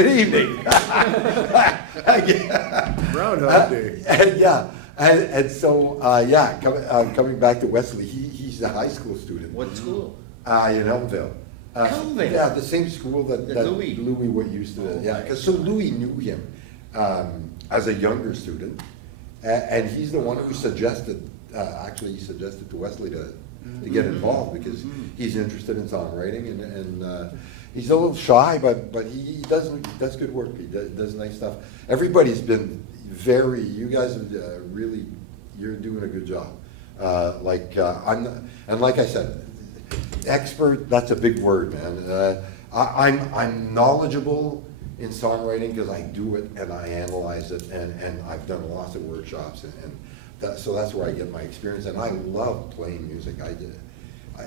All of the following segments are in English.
Good evening. Groundhog Day. And so, coming back to Wesley, he's a high school student. What school? In Elmville. Elmville? Yeah, the same school that Louis. Louis used to, Oh, yeah, right. because so Louis knew him as a younger student, and he's the one who suggested, actually he suggested to Wesley to get involved, because he's interested in songwriting, and he's a little shy, but he does good work, he does nice stuff. Everybody's been you guys are really, you're doing a good job. And like I said, expert, that's a big word, man. I'm knowledgeable in songwriting because I do it and I analyze it, and I've done lots of workshops, so that's where I get my experience, and I love playing music.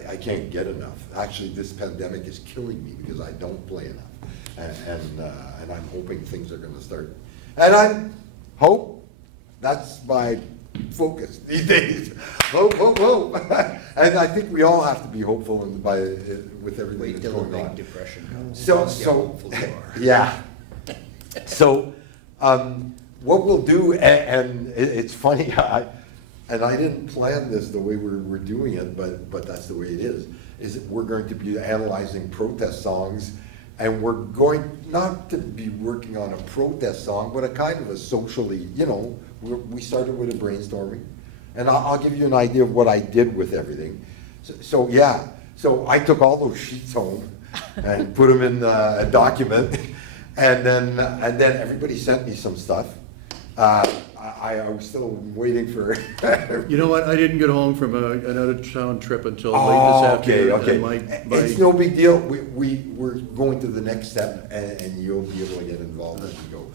I can't get enough. Actually, this pandemic is killing me because I don't play enough, and I'm hoping things are going to start. And I hope that's my focus these days. Hope. And I think we all have to be hopeful with everything Wait that's till the going big on. depression comes. So, That's how hopeful you are. yeah. So, what we'll do, and it's funny, I didn't plan this the way we're doing it, but that's the way it is that we're going to be analyzing protest songs, and we're going not to be working on a protest song, but a kind of a socially, we started with a brainstorming, and I'll give you an idea of what I did with everything. So I took all those sheets home and put them in a document, and then everybody sent me some stuff. I was still waiting for. You know what, I didn't get home from an out-of-town trip until late this afternoon. Okay. and It's no big deal. We're going to the next step, and you'll be able to get involved as we go.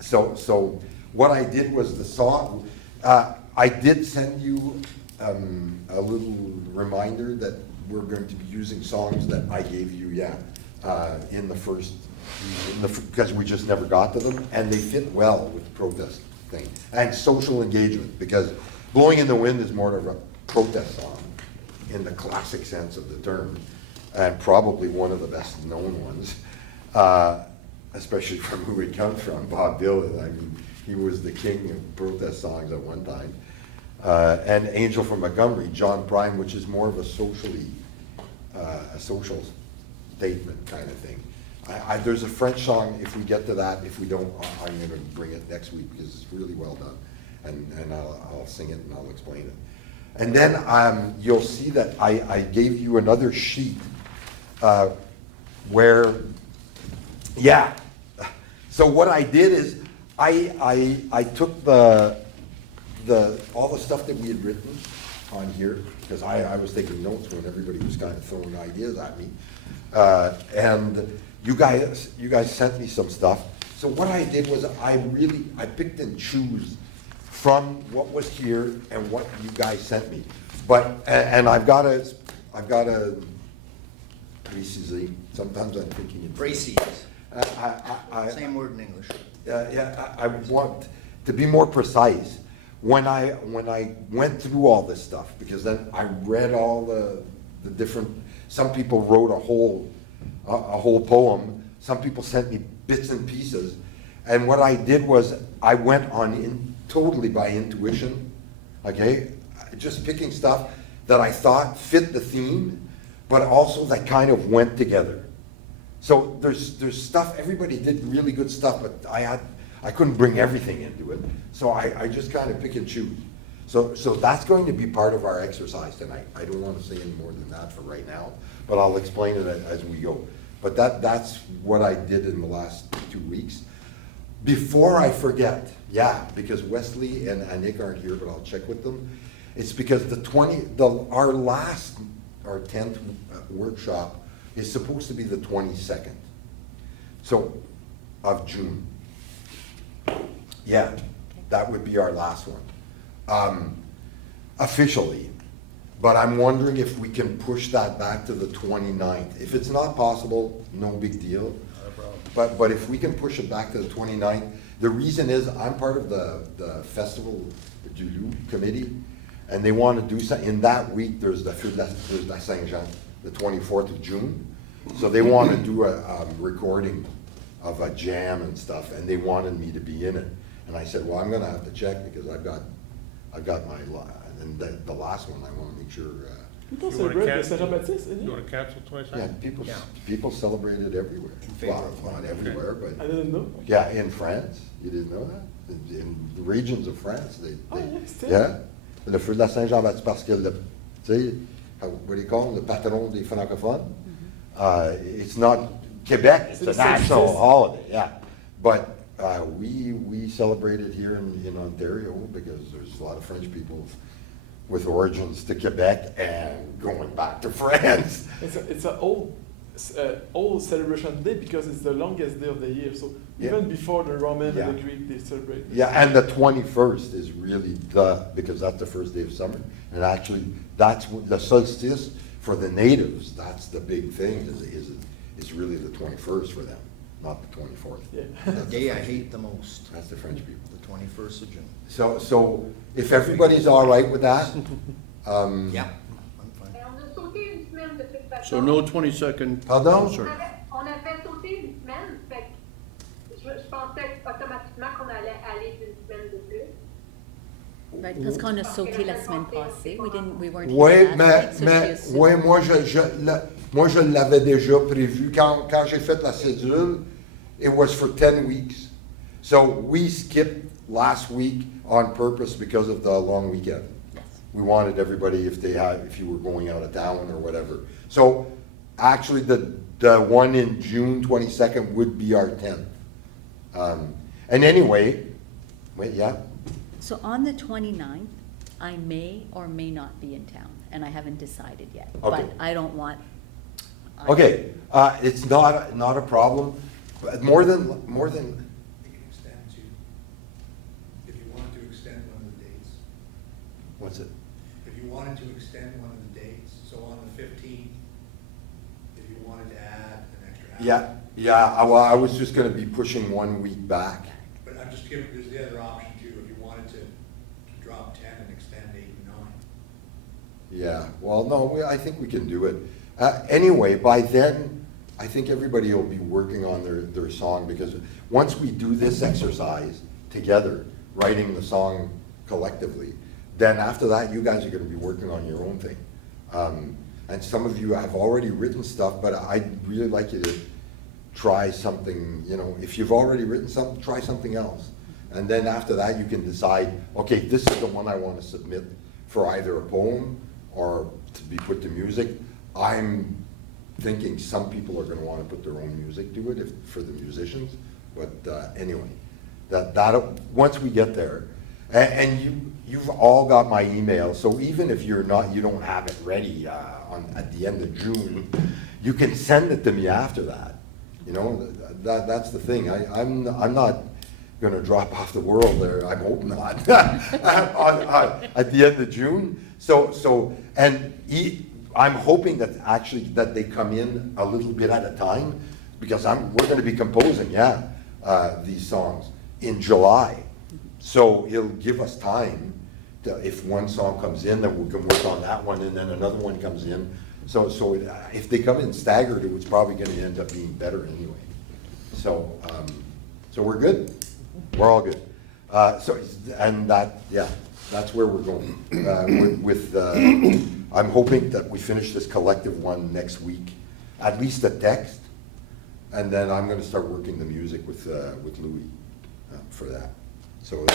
So what I did was the song. I did send you a little reminder that we're going to be using songs that I gave you, in the first, because we just never got to them, and they fit well with the protest thing and social engagement, because Blowing in the Wind is more of a protest song in the classic sense of the term, and probably one of the best known ones, especially from who it comes from, Bob Dylan. I mean, he was the king of protest songs at one time. And Angel from Montgomery, John Prine, which is more of a social statement kind of thing. There's a French song, if we get to that, if we don't, I'm gonna bring it next week because it's really well done. And I'll sing it and I'll explain it. And then you'll see that I gave you another sheet where, so what I did is I took all the stuff that we had written on here, because I was taking notes when everybody was kind of throwing ideas at me. And you guys sent me some stuff. So what I did was I picked and choose from what was here and what you guys sent me. And I've got a precisely, sometimes I'm thinking in Braces. Same word in English. I want to be more precise. When I went through all this stuff, because then I read all the different. Some people wrote a whole poem. Some people sent me bits and pieces, and what I did was I went on totally by intuition. Okay, just picking stuff that I thought fit the theme, but also that kind of went together. So there's stuff. Everybody did really good stuff, but I couldn't bring everything into it, so I just kind of pick and choose. So that's going to be part of our exercise tonight. I don't want to say any more than that for right now, but I'll explain it as we go. But that's what I did in the last 2 weeks. Before I forget, because Wesley and Nick aren't here, but I'll check with them. It's because our 10th workshop is supposed to be the 22nd, of June. That would be our last one, officially. But I'm wondering if we can push that back to the 29th. If it's not possible, no big deal. Not a problem. But if we can push it back to the 29th, the reason is I'm part of the festival du Loup committee, and they want to do something. In that week, there's the Feu de la Saint-Jean, the 24th of June. So they want to do a recording of a jam and stuff, and they wanted me to be in it. And I said, well, I'm gonna have to check because I've got my, and the last one, I wanna make sure, You don't You wanna celebrate the cancel- Saint-Jean-Baptiste, You innit? wanna cancel yeah, 22nd? people celebrate it everywhere. In favor Well, of not one. everywhere, I but, didn't know. yeah, in France, you didn't know that? In the regions of France, Oh, yeah, still. yeah, le feu de la Saint-Jean-Baptiste, parce que le, tu sais, what do you call him, le patron des francophones? It's not Quebec, it's It's a the national solstice. holiday, yeah. But we celebrate it here in Ontario because there's a lot of French people with origins to Quebec and going back to France. It's a old celebration day because it's the longest day of the year. So Yeah. even before the Roman Yeah. and the Greek, they celebrate. this. Yeah, and the 21st is really because that's the first day of summer. And actually, that's the solstice for the natives, that's the big thing, is really the 21st for them, not the 24th. Yeah. The day I hate the most, That's the French people. the 21st of June. So if everybody's all right with that, Yeah, I'm fine. Mais on a sauté une semaine de toute façon. So no 22nd. Pardon? Sorry. On avait sauté une semaine, fait que je pensais automatiquement qu'on allait aller d'une semaine de plus. Right, parce qu'on a sauté la semaine passée, we weren't here Oui, last week, so she assumed- ouais, moi je l'avais déjà prévu. Quand j'ai fait la cédule, it was for 10 weeks. So we skipped last week on purpose because of the long weekend. Yes. We wanted everybody, if you were going out of town or whatever. So actually, the one in June 22nd would be our 10th. And anyway, wait, yeah? So on the 29th, I may or may not be in town, and I haven't decided yet. Okay. But I don't want. Okay, it's not a problem, but more than, You can extend to, if you wanted to extend one of the dates, what's it? if you wanted to extend one of the dates, so on the 15th, if you wanted to add an extra hour. Yeah, well, I was just gonna be pushing 1 week back. But I'm just giving, there's the other option too, if you wanted to drop 10 and extend 8 and 9. Yeah, well, no, I think we can do it. Anyway, by then, I think everybody will be working on their song, because once we do this exercise together, writing the song collectively, then after that, you guys are gonna be working on your own thing. And some of you have already written stuff, but I'd really like you to try something, if you've already written something, try something else. And then after that, you can decide, okay, this is the one I wanna submit for either a poem or to be put to music. I'm thinking some people are gonna wanna put their own music to it for the musicians, but anyway, once we get there, and you've all got my email, so even if you don't have it ready at the end of June, you can send it to me after that. That's the thing. I'm not gonna drop off the world there. I hope not. At the end of June. I'm hoping that they come in a little bit at a time, because we're gonna be composing, these songs in July. So it'll give us time if one song comes in, then we can work on that one, and then another one comes in. So if they come in staggered, it's probably gonna end up being better anyway. So we're good. We're all good. That's where we're going. I'm hoping that we finish this collective one next week, at least the text, and then I'm gonna start working the music with Louis for that. So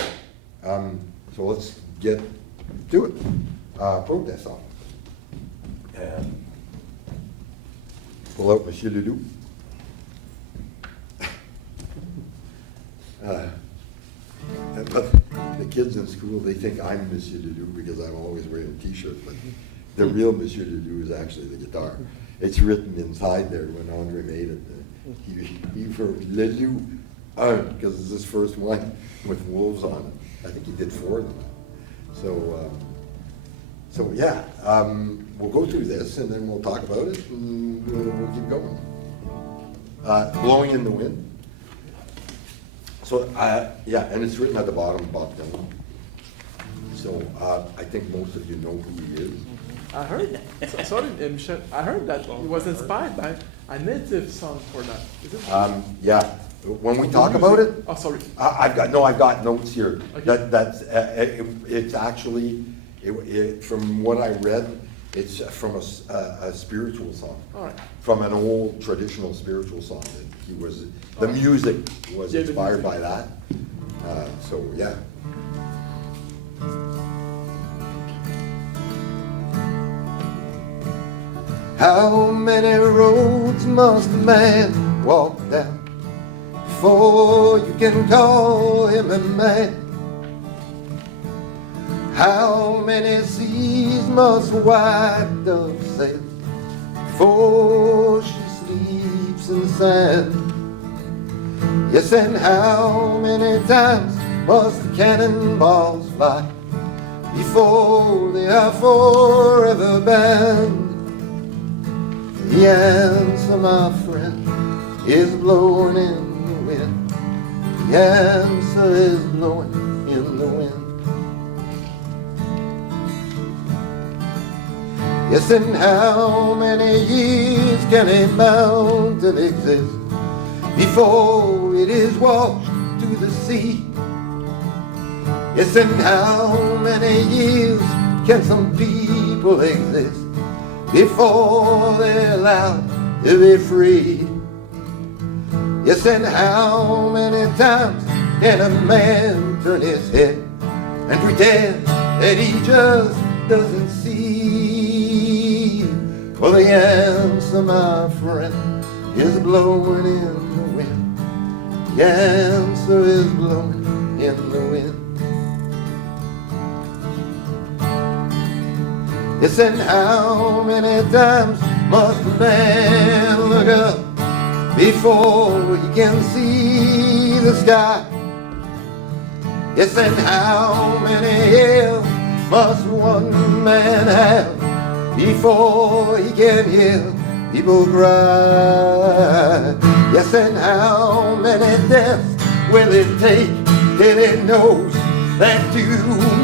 let's get to it. Protest song. Pull out Monsieur Ledoux. But the kids in school, they think I'm Monsieur Ledoux because I'm always wearing a t-shirt, but the real Monsieur Ledoux is actually the guitar. It's written inside there when Andre made it. He wrote Ledoux 1 because it's his first one with wolves on it. I think he did 4 of them. So yeah, we'll go through this and then we'll talk about it and we'll keep going. Blowing in the Wind. So, and it's written at the bottom, Bob Dylan. So, I think most of you know who he is. I heard, sorry, Michel, I heard that he was inspired by a native song for that. Is it? Yeah, When we talk about it, Oh, sorry. I've got notes here. Okay. It's actually, from what I read, it's from a spiritual song. All right. From an old traditional spiritual song. The music was Yeah, the inspired music. by that. So, yeah. How many roads must a man walk down before you can call him a man? How many seas must a white dove sail before she sleeps in sand? Yes, and how many times must the cannonballs fly before they are forever banned? The answer, my friend, is blowing in the wind. The answer is blowing in the wind. Yes, and how many years can a mountain exist before it is washed to the sea? Yes, and how many years can some people exist before they're allowed to be free? Yes, and how many times can a man turn his head and pretend that he just doesn't see? Well, the answer, my friend, is blowing in the wind. The answer is blowing in the wind. Yes, and how many times must a man look up before he can see the sky? Yes, and how many years must one man have before he can hear people cry? Yes, and how many deaths will it take till it knows that too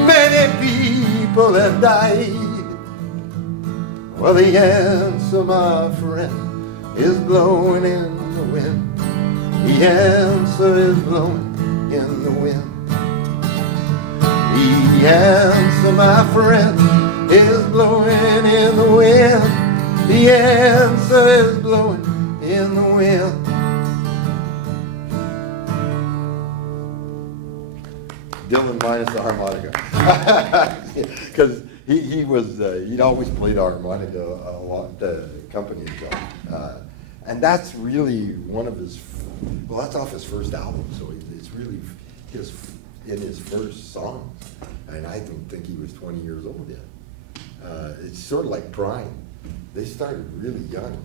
many people have died? Well, the answer, my friend, is blowing in the wind. The answer is blowing in the wind. The answer, my friend, is blowing in the wind. The answer is blowing in the wind. Dylan minus the harmonica. Because he'd always played harmonica a lot, accompanied John. And that's really one of his, well, that's off his first album, so it's really in his first songs. And I don't think he was 20 years old yet. It's sort of like Prime. They started really young,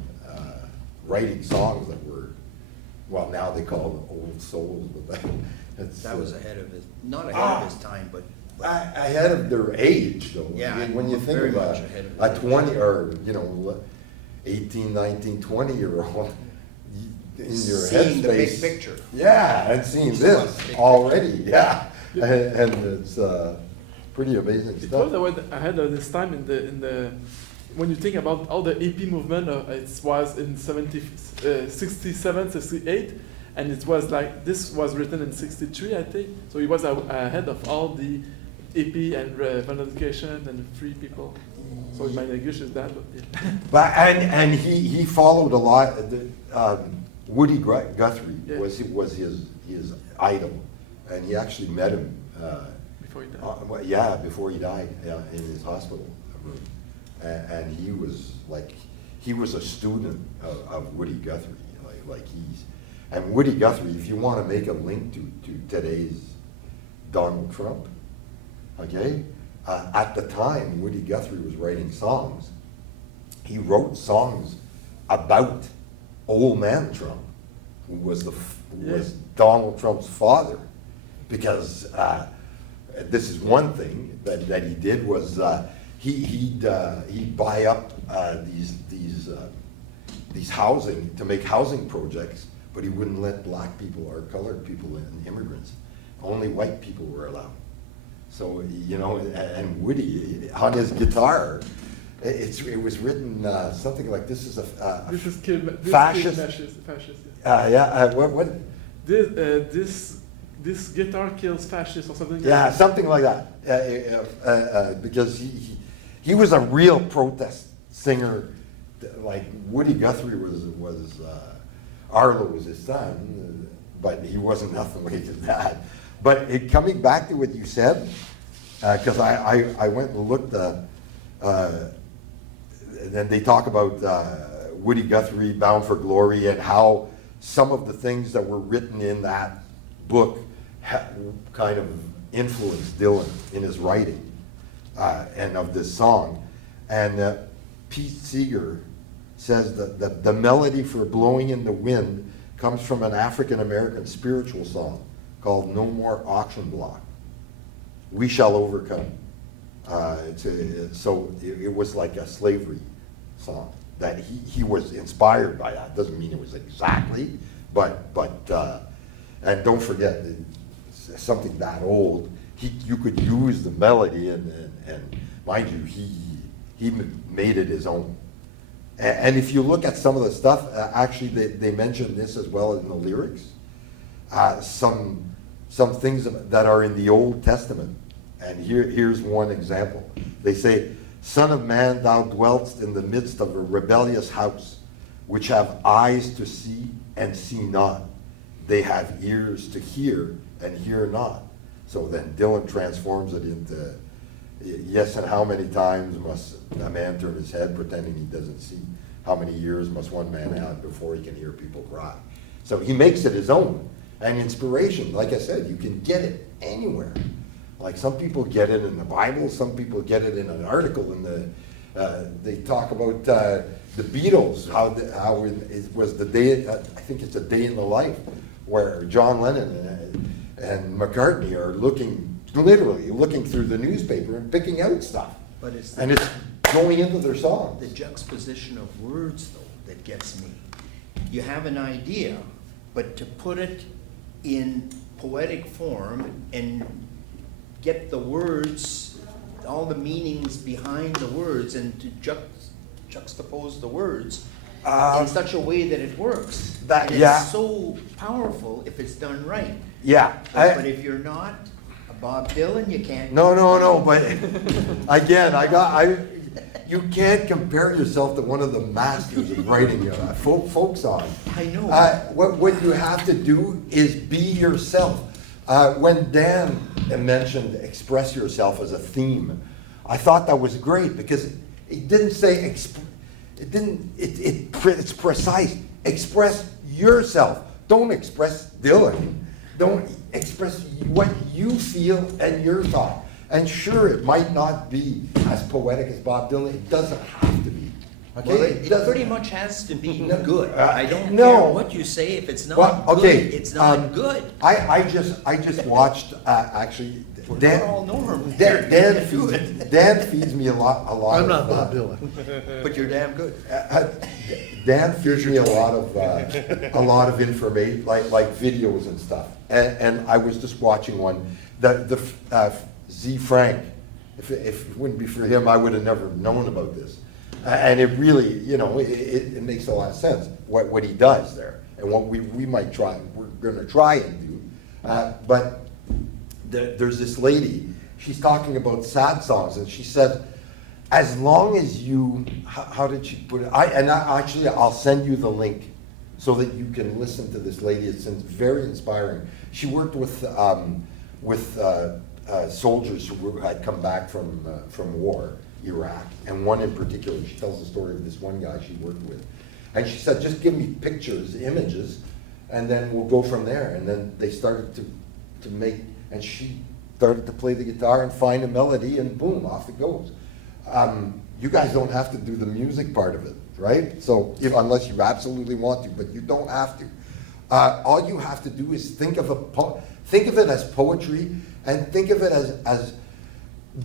writing songs that were, well, now they call them old souls, but That was ahead of his, not ahead of his time, but ahead of their age, though. Yeah, I mean, when you think very of much ahead of a their 20 or 18, 19, 20-year-old in your seeing the big headspace. picture. Yeah, and seeing Just about this the big already, yeah, and it's pretty amazing It stuff. was ahead of this time in the when you think about all the EP movement, it was in 67, 68, and it was like, this was written in 63, I think, so he was ahead of all the EP and Valedication and Free People. So my English is that, but yeah. But and he followed a lot. Woody Guthrie Yeah. was his idol, and he actually met him. Before he died. Well, yeah, before he died, in his hospital room, and he was a student of Woody Guthrie, and Woody Guthrie. If you want to make a link to today's Donald Trump, okay, at the time Woody Guthrie was writing songs. He wrote songs about old man Trump, who was was Donald Trump's father, because. This is one thing that he did was he'd buy up these housing to make housing projects, but he wouldn't let black people or colored people and immigrants. Only white people were allowed. So and Woody on his guitar, it was written something like this is This is kill, this fascist. Fascist. Yeah. What this guitar kills fascists or something. Yeah, like that. something like that. Because he was a real protest singer. Like Woody Guthrie was Arlo was his son, but he wasn't nothing like his dad. But coming back to what you said, because I went and looked, and they talk about Woody Guthrie, Bound for Glory, and how some of the things that were written in that book kind of influenced Dylan in his writing and of this song. And Pete Seeger says that the melody for Blowing in the Wind comes from an African-American spiritual song called No More Auction Block. We Shall Overcome. So it was like a slavery song that he was inspired by that. Doesn't mean it was exactly, but and don't forget, it's something that old, you could use the melody and mind you, he made it his own. And if you look at some of the stuff, actually they mention this as well in the lyrics. Some things that are in the Old Testament. And here's one example. They say, Son of man, thou dwellest in the midst of a rebellious house, which have eyes to see and see not. They have ears to hear and hear not. So then Dylan transforms it into, yes, and how many times must a man turn his head pretending he doesn't see? How many years must one man have before he can hear people cry? So he makes it his own. And inspiration, like I said, you can get it anywhere. Like some people get it in the Bible, some people get it in an article in the, they talk about the Beatles, how it was the day, I think it's a day in the life, where John Lennon and McCartney are literally looking through the newspaper and picking out stuff. But it's And it's going into their songs. the juxtaposition of words, though, that gets me. You have an idea, but to put it in poetic form and get the words, all the meanings behind the words, and to juxtapose the words in such a way that it works. And yeah. it's so powerful if it's done right. Yeah. But if you're not a Bob Dylan, you can't. No, but again, you can't compare yourself to one of the masters of writing folk songs. I know. What you have to do is be yourself. When Dan mentioned express yourself as a theme, I thought that was great because it didn't say, it's precise. Express yourself. Don't express Dylan. Don't express what you feel and your thought. And sure, it might not be as poetic as Bob Dylan. It doesn't have to be. Okay? Well, it doesn't- pretty much has to be No, good. I don't no. care what you say, if it's not Well, good, okay, it's not good. I just watched actually. We're all normal. Dan feeds me a lot. I'm not of, Bob Dylan. But you're damn good. Dan feeds me a lot of information, like videos and stuff. And I was just watching one. The Z Frank. If it wouldn't be for him, I would have never known about this. And it really, it makes a lot of sense what he does there, and what we might try. We're going to try and do. But there's this lady. She's talking about sad songs, and she said, as long as you, how did she put it? Actually, I'll send you the link so that you can listen to this lady. It's very inspiring. She worked with soldiers who had come back from war, Iraq, and one in particular. She tells the story of this one guy she worked with, and she said, "Just give me pictures, images, and then we'll go from there." And then they started to make, and she started to play the guitar and find a melody, and boom, off it goes. You guys don't have to do the music part of it, right? So unless you absolutely want to, but you don't have to. All you have to do is think of it as poetry, and think of it as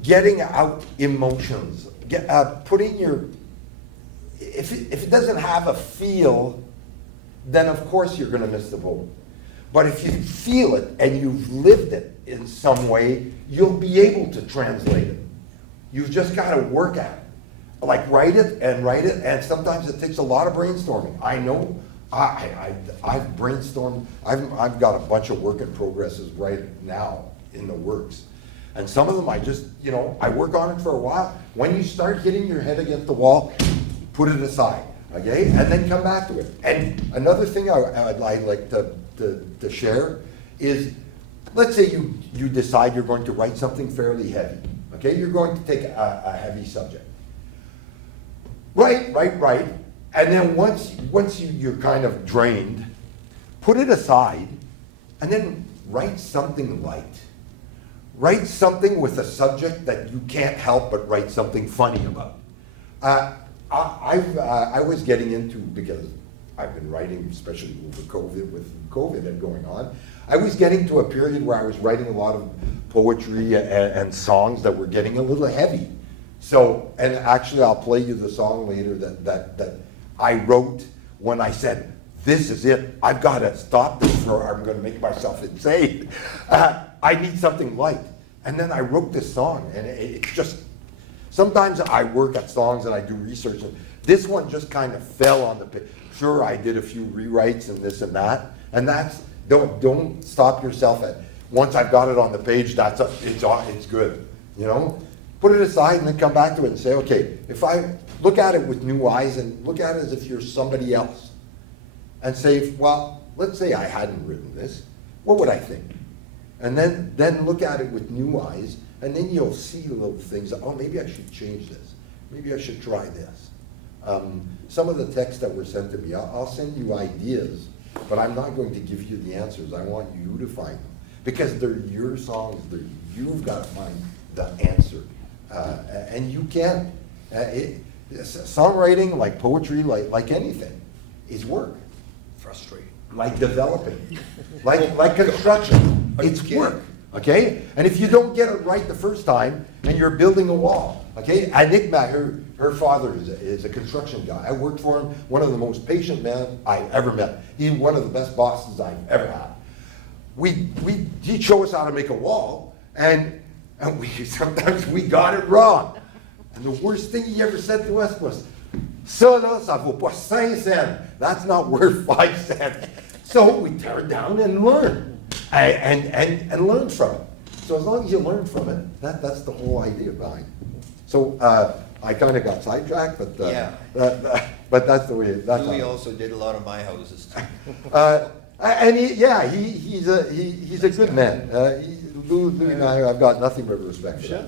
getting out emotions. Putting your, if it doesn't have a feel, then of course you're going to miss the boat. But if you feel it and you've lived it in some way, you'll be able to translate it. You've just got to work at it. Like write it, and sometimes it takes a lot of brainstorming. I know I've brainstormed, I've got a bunch of work in progresses right now in the works. And some of them I just, I work on it for a while. When you start hitting your head against the wall, put it aside, okay? And then come back to it. And another thing I'd like to share is, let's say you decide you're going to write something fairly heavy, okay? You're going to take a heavy subject. Right. And then once you're kind of drained, put it aside and then write something light. Write something with a subject that you can't help but write something funny about. I was getting into, because I've been writing, especially over COVID, with COVID and going on, I was getting to a period where I was writing a lot of poetry and songs that were getting a little heavy. So, and actually I'll play you the song later that I wrote when I said, this is it, I've got to stop this or I'm going to make myself insane. I need something light. And then I wrote this song, and it's just, sometimes I work at songs and I do research, and this one just kind of fell on the page. Sure, I did a few rewrites and this and that, and that's, don't stop yourself at, once I've got it on the page, it's good, Put it aside and then come back to it and say, okay, if I look at it with new eyes and look at it as if you're somebody else, and say, well, let's say I hadn't written this, what would I think? And then look at it with new eyes, and then you'll see little things, oh, maybe I should change this. Maybe I should try this. Some of the texts that were sent to me, I'll send you ideas, but I'm not going to give you the answers. I want you to find them. Because they're your songs, you've got to find the answer. And you can. Songwriting, like poetry, like anything, is work. Frustrating. Like developing, like construction, it's work, okay? And if you don't get it right the first time, and you're building a wall, okay? Enigma, her father is a construction guy. I worked for him, one of the most patient men I ever met. He's one of the best bosses I've ever had. He'd show us how to make a wall, and sometimes we got it wrong. And the worst thing he ever said to us was, ça là, ça vaut pas 5 cents. That's not worth 5 cents. So we tear it down and learn, and learn from it. So as long as you learn from it, that's the whole idea behind it. So I kind of got sidetracked, but but that's the way. Louis also did a lot of my houses too. And he's a good man. Louis and I've got nothing but respect for that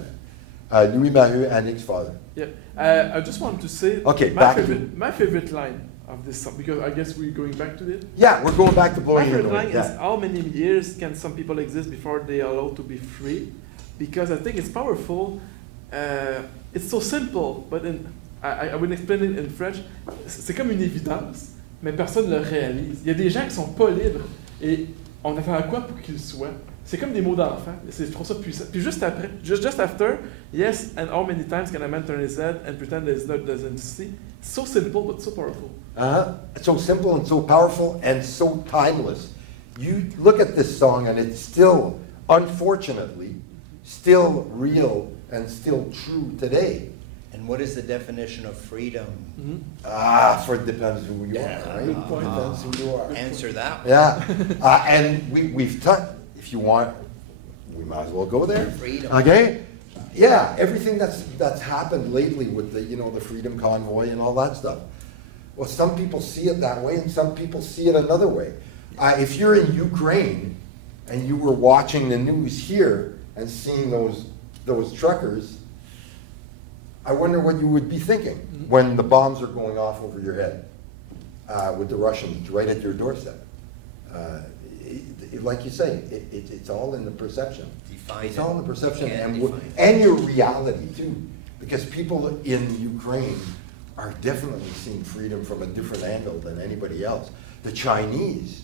man. Louis Maheu and Nick's father. Yeah, I just want to say Okay, my favorite line of this song, because I guess we're going back to it. Yeah, we're going back to My blowing favorite in line the is, how many years can some people exist before they are allowed to be free? Because I think it's powerful. It's so simple, but I will explain it in French. C'est comme une évidence, mais personne ne le réalise. Il y a des gens qui sont pas libres et on a fait à quoi pour qu'ils le soient? C'est comme des mots d'enfant. C'est trop ça puissant. Puis juste après, just after, yes, and how many times can a man turn his head and pretend that he doesn't see? So simple, but so powerful. It's so simple and so powerful and so timeless. You look at this song and it's still, unfortunately, still real and still true today. And what is the definition of freedom? For it depends who you are, right? Good point. Depends who you are. Answer that one. Yeah, and we've touched, if you want, we might as well go there. Freedom. Okay? Yeah, everything that's happened lately with the Freedom Convoy and all that stuff. Well, some people see it that way and some people see it another way. If you're in Ukraine and you were watching the news here and seeing those truckers, I wonder what you would be thinking when the bombs are going off over your head with the Russians right at your doorstep. Like you say, it's all in the perception. It's all in the perception and your reality too. Because people in Ukraine are definitely seeing freedom from a different angle than anybody else. The Chinese,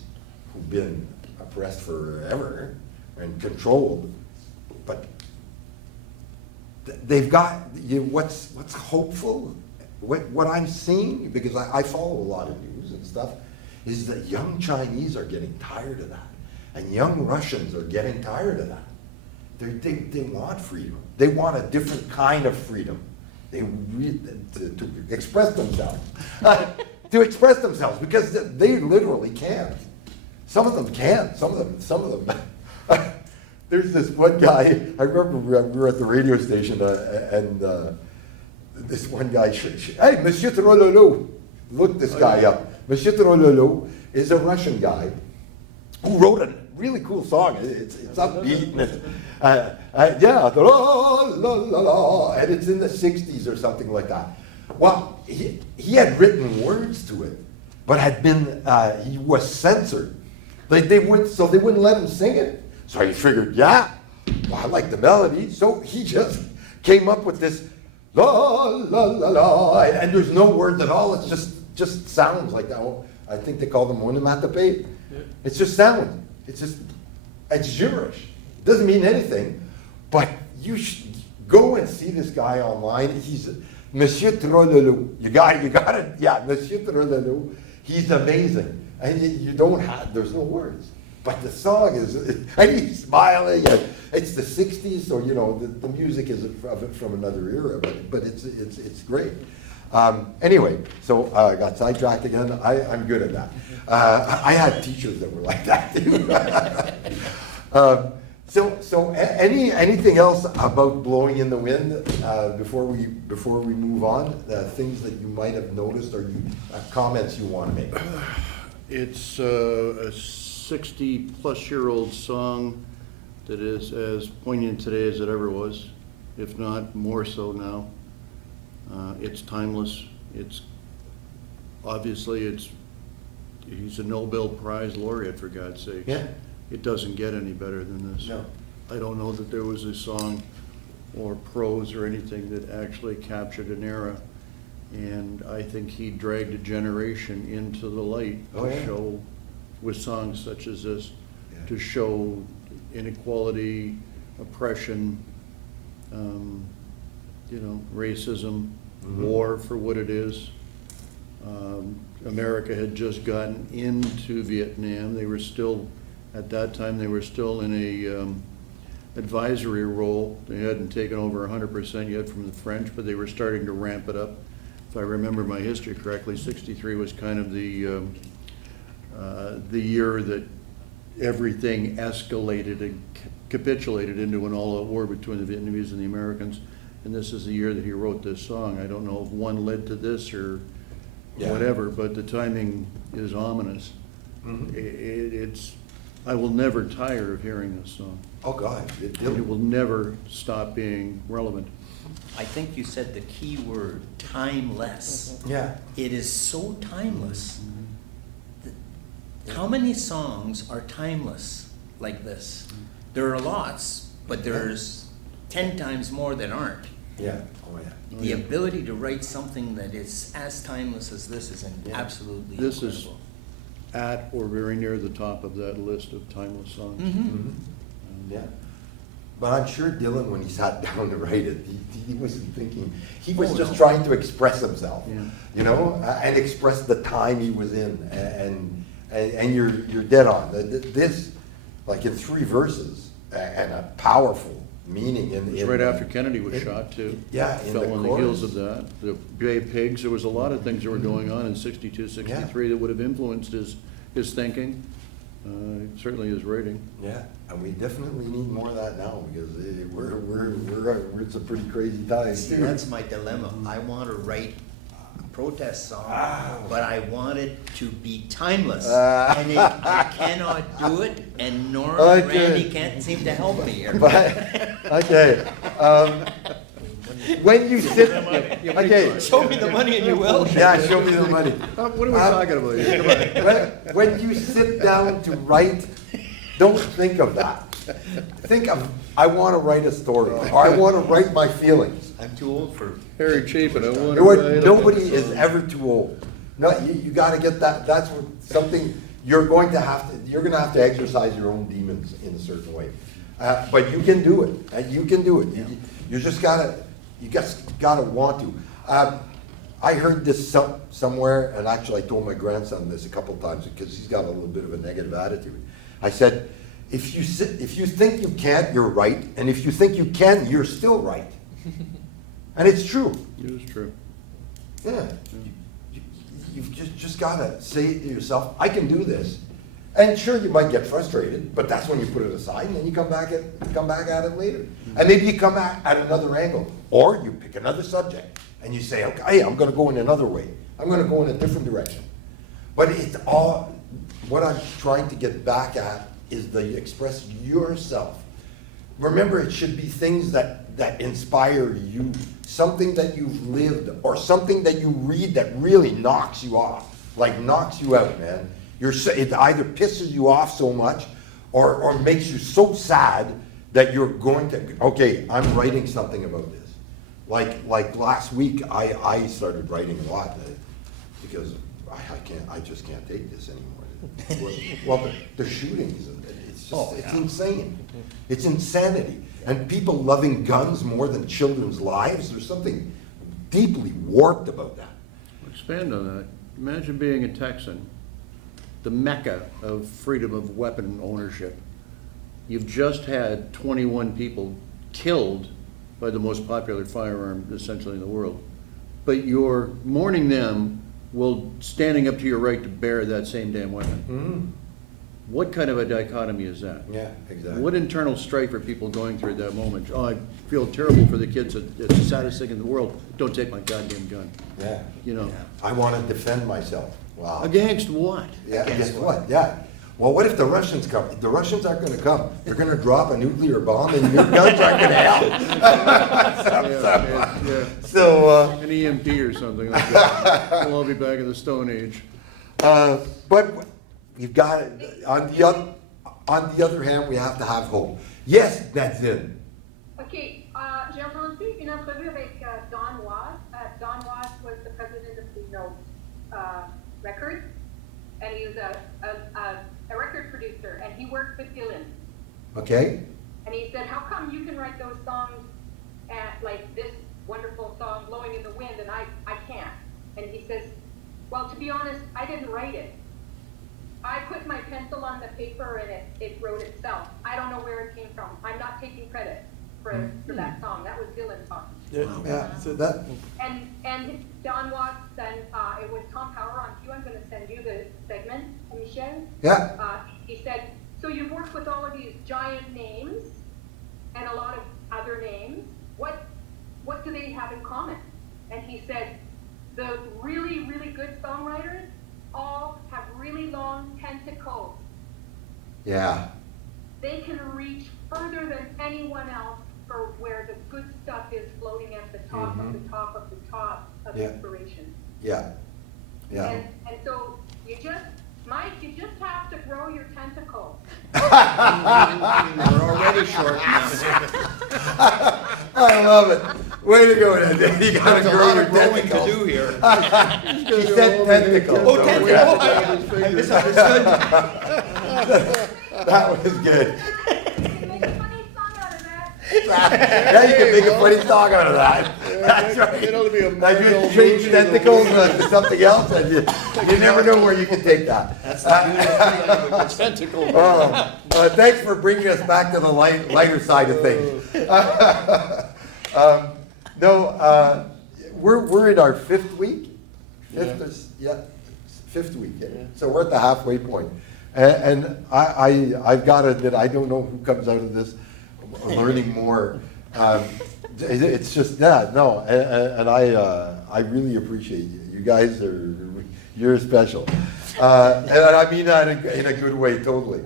who've been oppressed forever and controlled, but they've got, what's hopeful, what I'm seeing, because I follow a lot of news and stuff, is that young Chinese are getting tired of that. And young Russians are getting tired of that. They want freedom. They want a different kind of freedom. To express themselves, to express themselves, because they literally can't. Some of them can, some of them. There's this one guy, I remember we were at the radio station, and this one guy, hey, Monsieur Trololo, look this guy up. Monsieur Trololo is a Russian guy who wrote a really cool song. It's upbeat, and it's, yeah, la, la, la, la, and it's in the 60s or something like that. Well, he had written words to it, but had been, he was censored. They wouldn't let him sing it. So he figured, yeah, well, I like the melody. So he just came up with this la la la la, and there's no words at all. It's just sounds like that. I think they call them onomatopoeia. Yeah. It's just sound. It's gibberish. It doesn't mean anything. But you should go and see this guy online. He's Monsieur Trololo. You got it. Yeah, Monsieur Trololo. He's amazing. And you don't have, there's no words. But the song is, and he's smiling, and it's the 60s, so, you know, the music is from another era, but it's great. Anyway, so I got sidetracked again. I'm good at that. I had teachers that were like that, too. So anything else about blowing in the wind before we move on? Things that you might have noticed, or comments you want to make? It's a 60-plus-year-old song that is as poignant today as it ever was, if not more so now. It's timeless. It's obviously he's a Nobel Prize laureate, for God's sake. Yeah. It doesn't get any better than this. No. I don't know that there was a song or prose or anything that actually captured an era. And I think he dragged a generation into the light to show, with songs such as this, to show inequality, oppression, racism, war for what it is. America had just gotten into Vietnam. They were still, at that time, they were still in a advisory role. They hadn't taken over 100% yet from the French, but they were starting to ramp it up. If I remember my history correctly, 63 was kind of the year that everything escalated and capitulated into an all-out war between the Vietnamese and the Americans. And this is the year that he wrote this song. I don't know if one led to this or whatever, but the timing is ominous. Mm-hmm. I will never tire of hearing this song. Oh, God. It will never stop being relevant. I think you said the key word, timeless. Yeah. It is so timeless. How many songs are timeless like this? There are lots, but there's 10 times more that aren't. Yeah. Oh, yeah. The ability to write something that is as timeless as this is absolutely This incredible. is at or very near the top of that list of timeless songs. Mm-hmm. Yeah. But I'm sure Dylan, when he sat down to write it, he wasn't thinking. He was just trying to express himself, and express the time he was in. And you're dead on. This, like in 3 verses, and a powerful meaning in. It was right after Kennedy was shot too. Yeah, Fell on the heels of that. The Bay Pigs. There was a lot of things that were going on in 62, 63 that would have influenced his thinking. Certainly his writing. Yeah, and we definitely need more of that now, because we're it's a pretty crazy time. See, that's my dilemma. I want to write a protest song, but I want it to be timeless. And I cannot do it, and Norm and Randy can't seem to help me here. Okay. When you sit, okay. Show me the money and you will. Yeah, show me the money. What are we talking about here? Come on. When you sit down to write, don't think of that. Think of, I want to write a story, or I want to write my feelings. I'm too old for. Harry Chapin, I want to write. Nobody is ever too old. No, you got to get that. That's what something you're going to have to exercise your own demons in a certain way. But you can do it. You can do it. You just gotta want to. I heard this somewhere, and actually I told my grandson this a couple times because he's got a little bit of a negative attitude. I said, if you think you can't, you're right, and if you think you can, you're still right. And it's true. It is true. Yeah. you've just gotta say to yourself, I can do this. And sure, you might get frustrated, but that's when you put it aside, and then you come back at it later. And maybe you come at another angle, or you pick another subject, and you say, okay, hey, I'm gonna go in another way. I'm gonna go in a different direction. But it's all, what I'm trying to get back at is the express yourself. Remember, it should be things that inspire you, something that you've lived, or something that you read that really knocks you off, like knocks you out, man. It either pisses you off so much, or makes you so sad that you're going to, okay, I'm writing something about this. Like last week, I started writing a lot, because I just can't take this anymore. Well, the shootings, it's just, it's insane. It's insanity. And people loving guns more than children's lives, there's something deeply warped about that. Expand on that. Imagine being a Texan, the mecca of freedom of weapon ownership. You've just had 21 people killed by the most popular firearm essentially in the world. But you're mourning them while standing up to your right to bear that same damn weapon. Mm-hmm. What kind of a dichotomy is that? Yeah, exactly. What internal strife are people going through at that moment? Oh, I feel terrible for the kids. It's the saddest thing in the world. Don't take my goddamn gun. Yeah. You know. I want to defend myself. Wow. Against what? Yeah, guess what? Yeah. Well, what if the Russians come? The Russians aren't going to come. They're going to drop a nuclear bomb, and your guns aren't going to help. Yeah. So, An EMP or something like that. We'll all be back in the Stone Age. but you've got it. On the other hand, we have to have hope. Yes, that's it. OK, j'ai entendu une entrevue avec Don Watt. Don Watt was the president of Blue Note Records, and he was a record producer, and he worked with Dylan. Okay. And he said, how come you can write those songs like this wonderful song, Blowing in the Wind, and I can't? And he says, well, to be honest, I didn't write it. I put my pencil on the paper and it wrote itself. I don't know where it came from. I'm not taking credit for that song. That was Dylan talking. Yeah. So That. And Don Watts, and it was Tom Power on cue. I'm going to send you the segment, Michel. Yeah. He said, so you've worked with all of these giant names and a lot of other names. What do they have in common? And he said, the really, really good songwriters all have really long tentacles. Yeah. They can reach further than anyone else for where the good stuff is floating at the top of the top of the top of inspiration. Yeah. Yeah. And so Mike, you just have to grow your tentacles. We're already short now. I love it. Way to go, Ed. You gotta There's a grow lot your of growing to tentacles. do here. He said tentacles. Oh, tentacles. I misunderstood. That was good. You make a funny song out of that. Now you can make a funny song out of that. That's right. It ought to be a Now you Marvel change movie. tentacles to something else, and you never know where you can take that. That's the beauty of tentacle. Thanks for bringing us back to the lighter side of things. We're in our fifth week. Fifth week. Yeah. So we're at the halfway point, and I've got to admit, I don't know who comes out of this learning more. It's just that and I really appreciate you. You guys you're special, and I mean that in a good way, totally.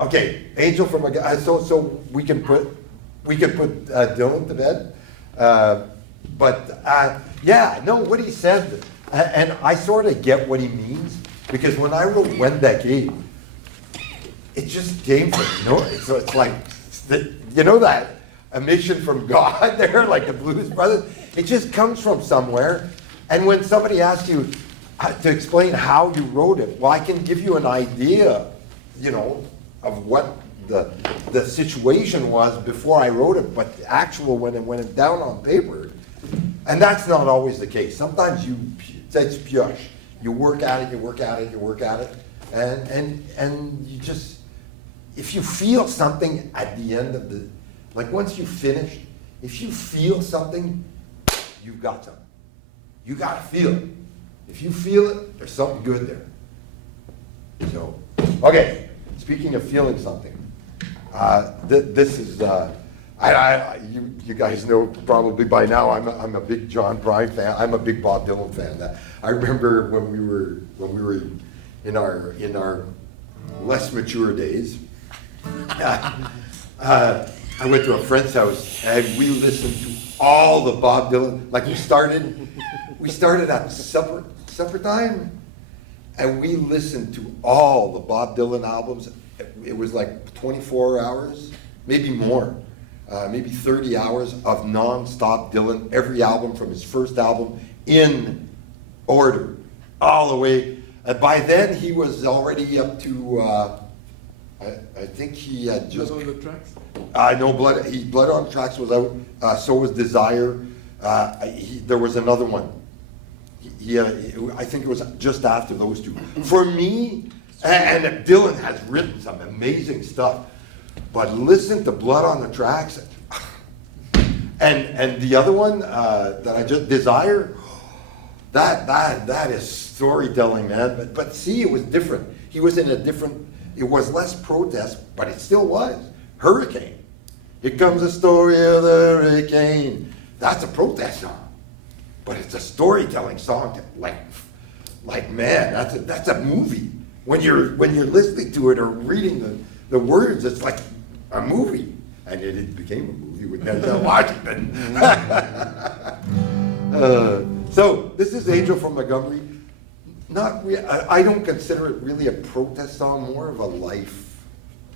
Okay, Angel from a guy. So we can put Dylan to bed, what he said, and I sort of get what he means, because when I wrote When Decade, it just came from nowhere. So it's like, you know, that emission from God there, like the Blues Brothers, it just comes from somewhere. And when somebody asks you to explain how you wrote it, well, I can give you an idea, you know, of what the situation was before I wrote it, but the actual, when it went down on paper, and that's not always the case. Sometimes it's pioche. You work at it, and you just, if you feel something at the end of like once you finish, if you feel something, you've got something. You gotta feel it. If you feel it, there's something good there. So, okay, speaking of feeling something, this is, you guys know probably by now, I'm a big John Prine fan. I'm a big Bob Dylan fan. I remember when we were in our less mature days. I went to a friend's house and we listened to all the Bob Dylan. Like we started at supper time, and we listened to all the Bob Dylan albums. It was like 24 hours, maybe more, maybe 30 hours of non-stop Dylan. Every album from his first album in order, all the way. And by then he was already up to. I think he had just. Blood on the Tracks? No, Blood on the Tracks was out. So was Desire. There was another one. I think it was just after those two. For me, and Dylan has written some amazing stuff, but listen to Blood on the Tracks, and the other one that I just Desire. That is storytelling, man. But see, it was different. He was in a different. It was less protest, but it still was. Hurricane. Here comes the story of the hurricane. That's a protest song, but it's a storytelling song. Like man, that's a movie. When you're listening to it or reading the words, it's like a movie, and it became a movie with Denzel Washington. So this is Angel from Montgomery. I don't consider it really a protest song, more of a life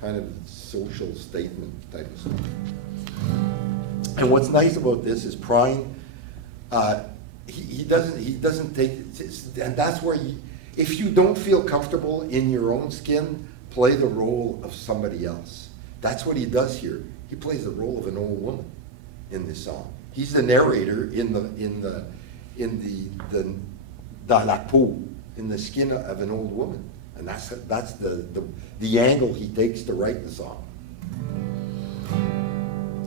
kind of social statement type of song. And what's nice about this is Prine, he doesn't take, and that's where if you don't feel comfortable in your own skin, play the role of somebody else. That's what he does here. He plays the role of an old woman in this song. He's the narrator in the dans la peau, in the skin of an old woman, and that's the angle he takes to write the song.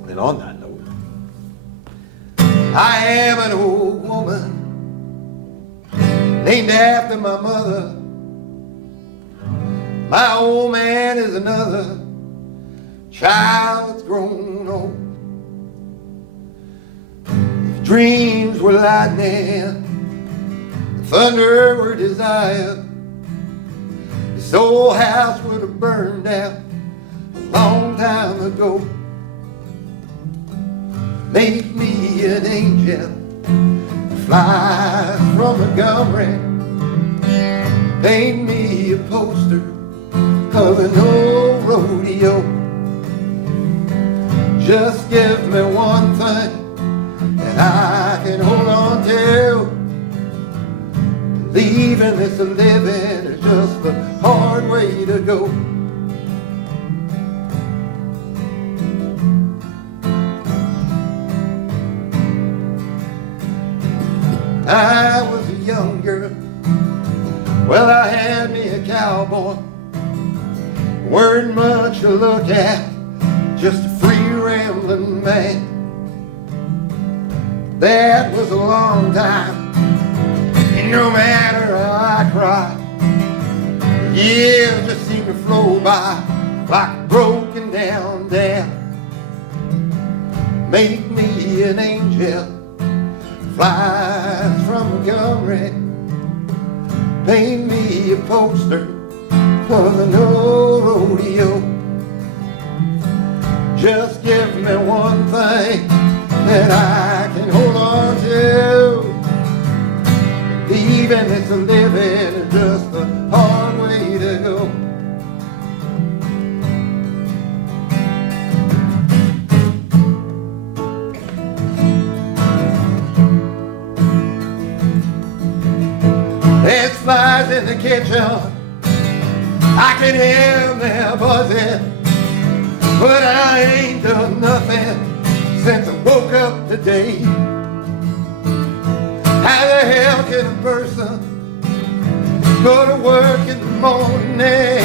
And on that note, I am an old woman named after my mother. My old man is another child that's grown old. If dreams were lightning, thunder were desire, this old house would have burned down a long time ago. Make me an angel that flies from Montgomery. Paint me a poster of an old rodeo. Just give me one thing that I can hold on to. Believing it's a living is just the hard way to go. I was a young girl, well, I had me a cowboy. Weren't much to look at, just a free rambling man. That was a long time, and no matter how I cry, the years just seem to flow by like a broken down dam. Make me an angel, flies from Montgomery. Paint me a poster of an old rodeo. Just give me one thing that I can hold on to. Believing it's a living is just the hard way to go. There's flies in the kitchen, I can hear them buzzing, but I ain't done nothing since I woke up today. How the hell can a person go to work in the morning,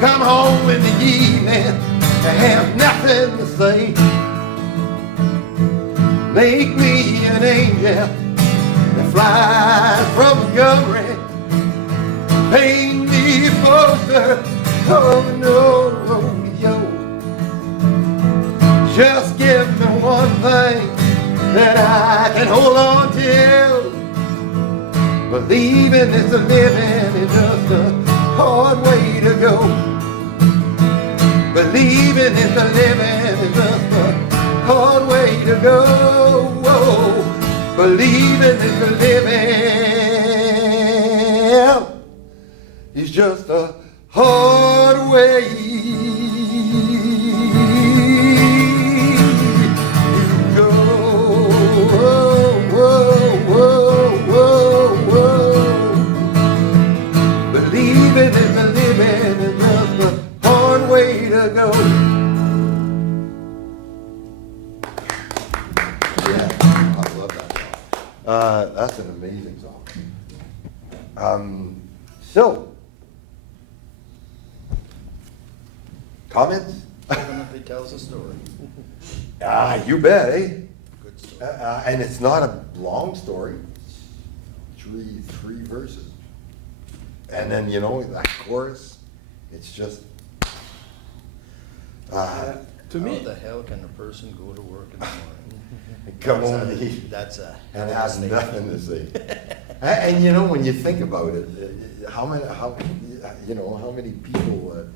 come home in the evening, and have nothing to say? Make me an angel that fly from Montgomery, paint me poster of no rodeo. Just give me one thing that I can hold on to. Believing it's a living is just a hard way to go. Believing it's a living is just a hard way to go. Believing it's a living is just a hard way to go. Believing in the living is just a hard way to go. Yeah, I love that song. That's an amazing song. So, comments? Definitely tells a story. You bet, eh? Good story. And it's not a long story. It's three verses. And then, you know, that chorus, it's just, To How me, the hell can a person go to work in the morning? come That's on, a- That's a. and has nothing to say. And you know, when you think about it, how many people,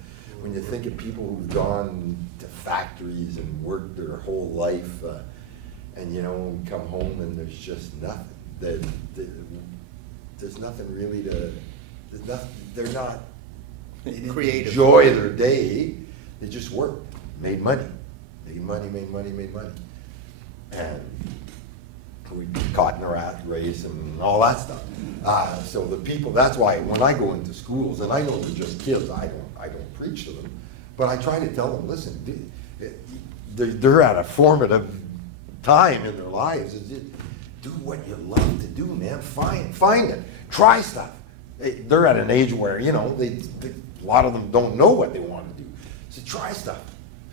when you think of people who've gone to factories and worked their whole life, and you know, come home and there's just nothing. There's nothing really to, there's nothing, they're not, they didn't Creative. enjoy their day, they just worked, made money. Made money. And we caught in a rat race and all that stuff. So the people, that's why when I go into schools, and I know they're just kids, I don't preach to them, but I try to tell them, listen, they're at a formative time in their lives. Do what you love to do, man. Find it. Try stuff. They're at an age where, you know, a lot of them don't know what they want to do. So try stuff.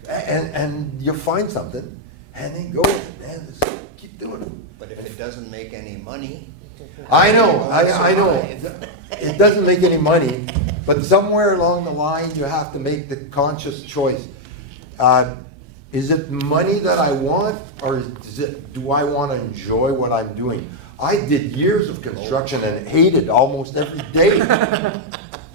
And you'll find something, and then go with it, man. Just keep doing it. But if it doesn't make any money. I know, I know. survive. It doesn't make any money, but somewhere along the line, you have to make the conscious choice. Is it money that I want, or do I want to enjoy what I'm doing? I did years of construction and hated almost every day,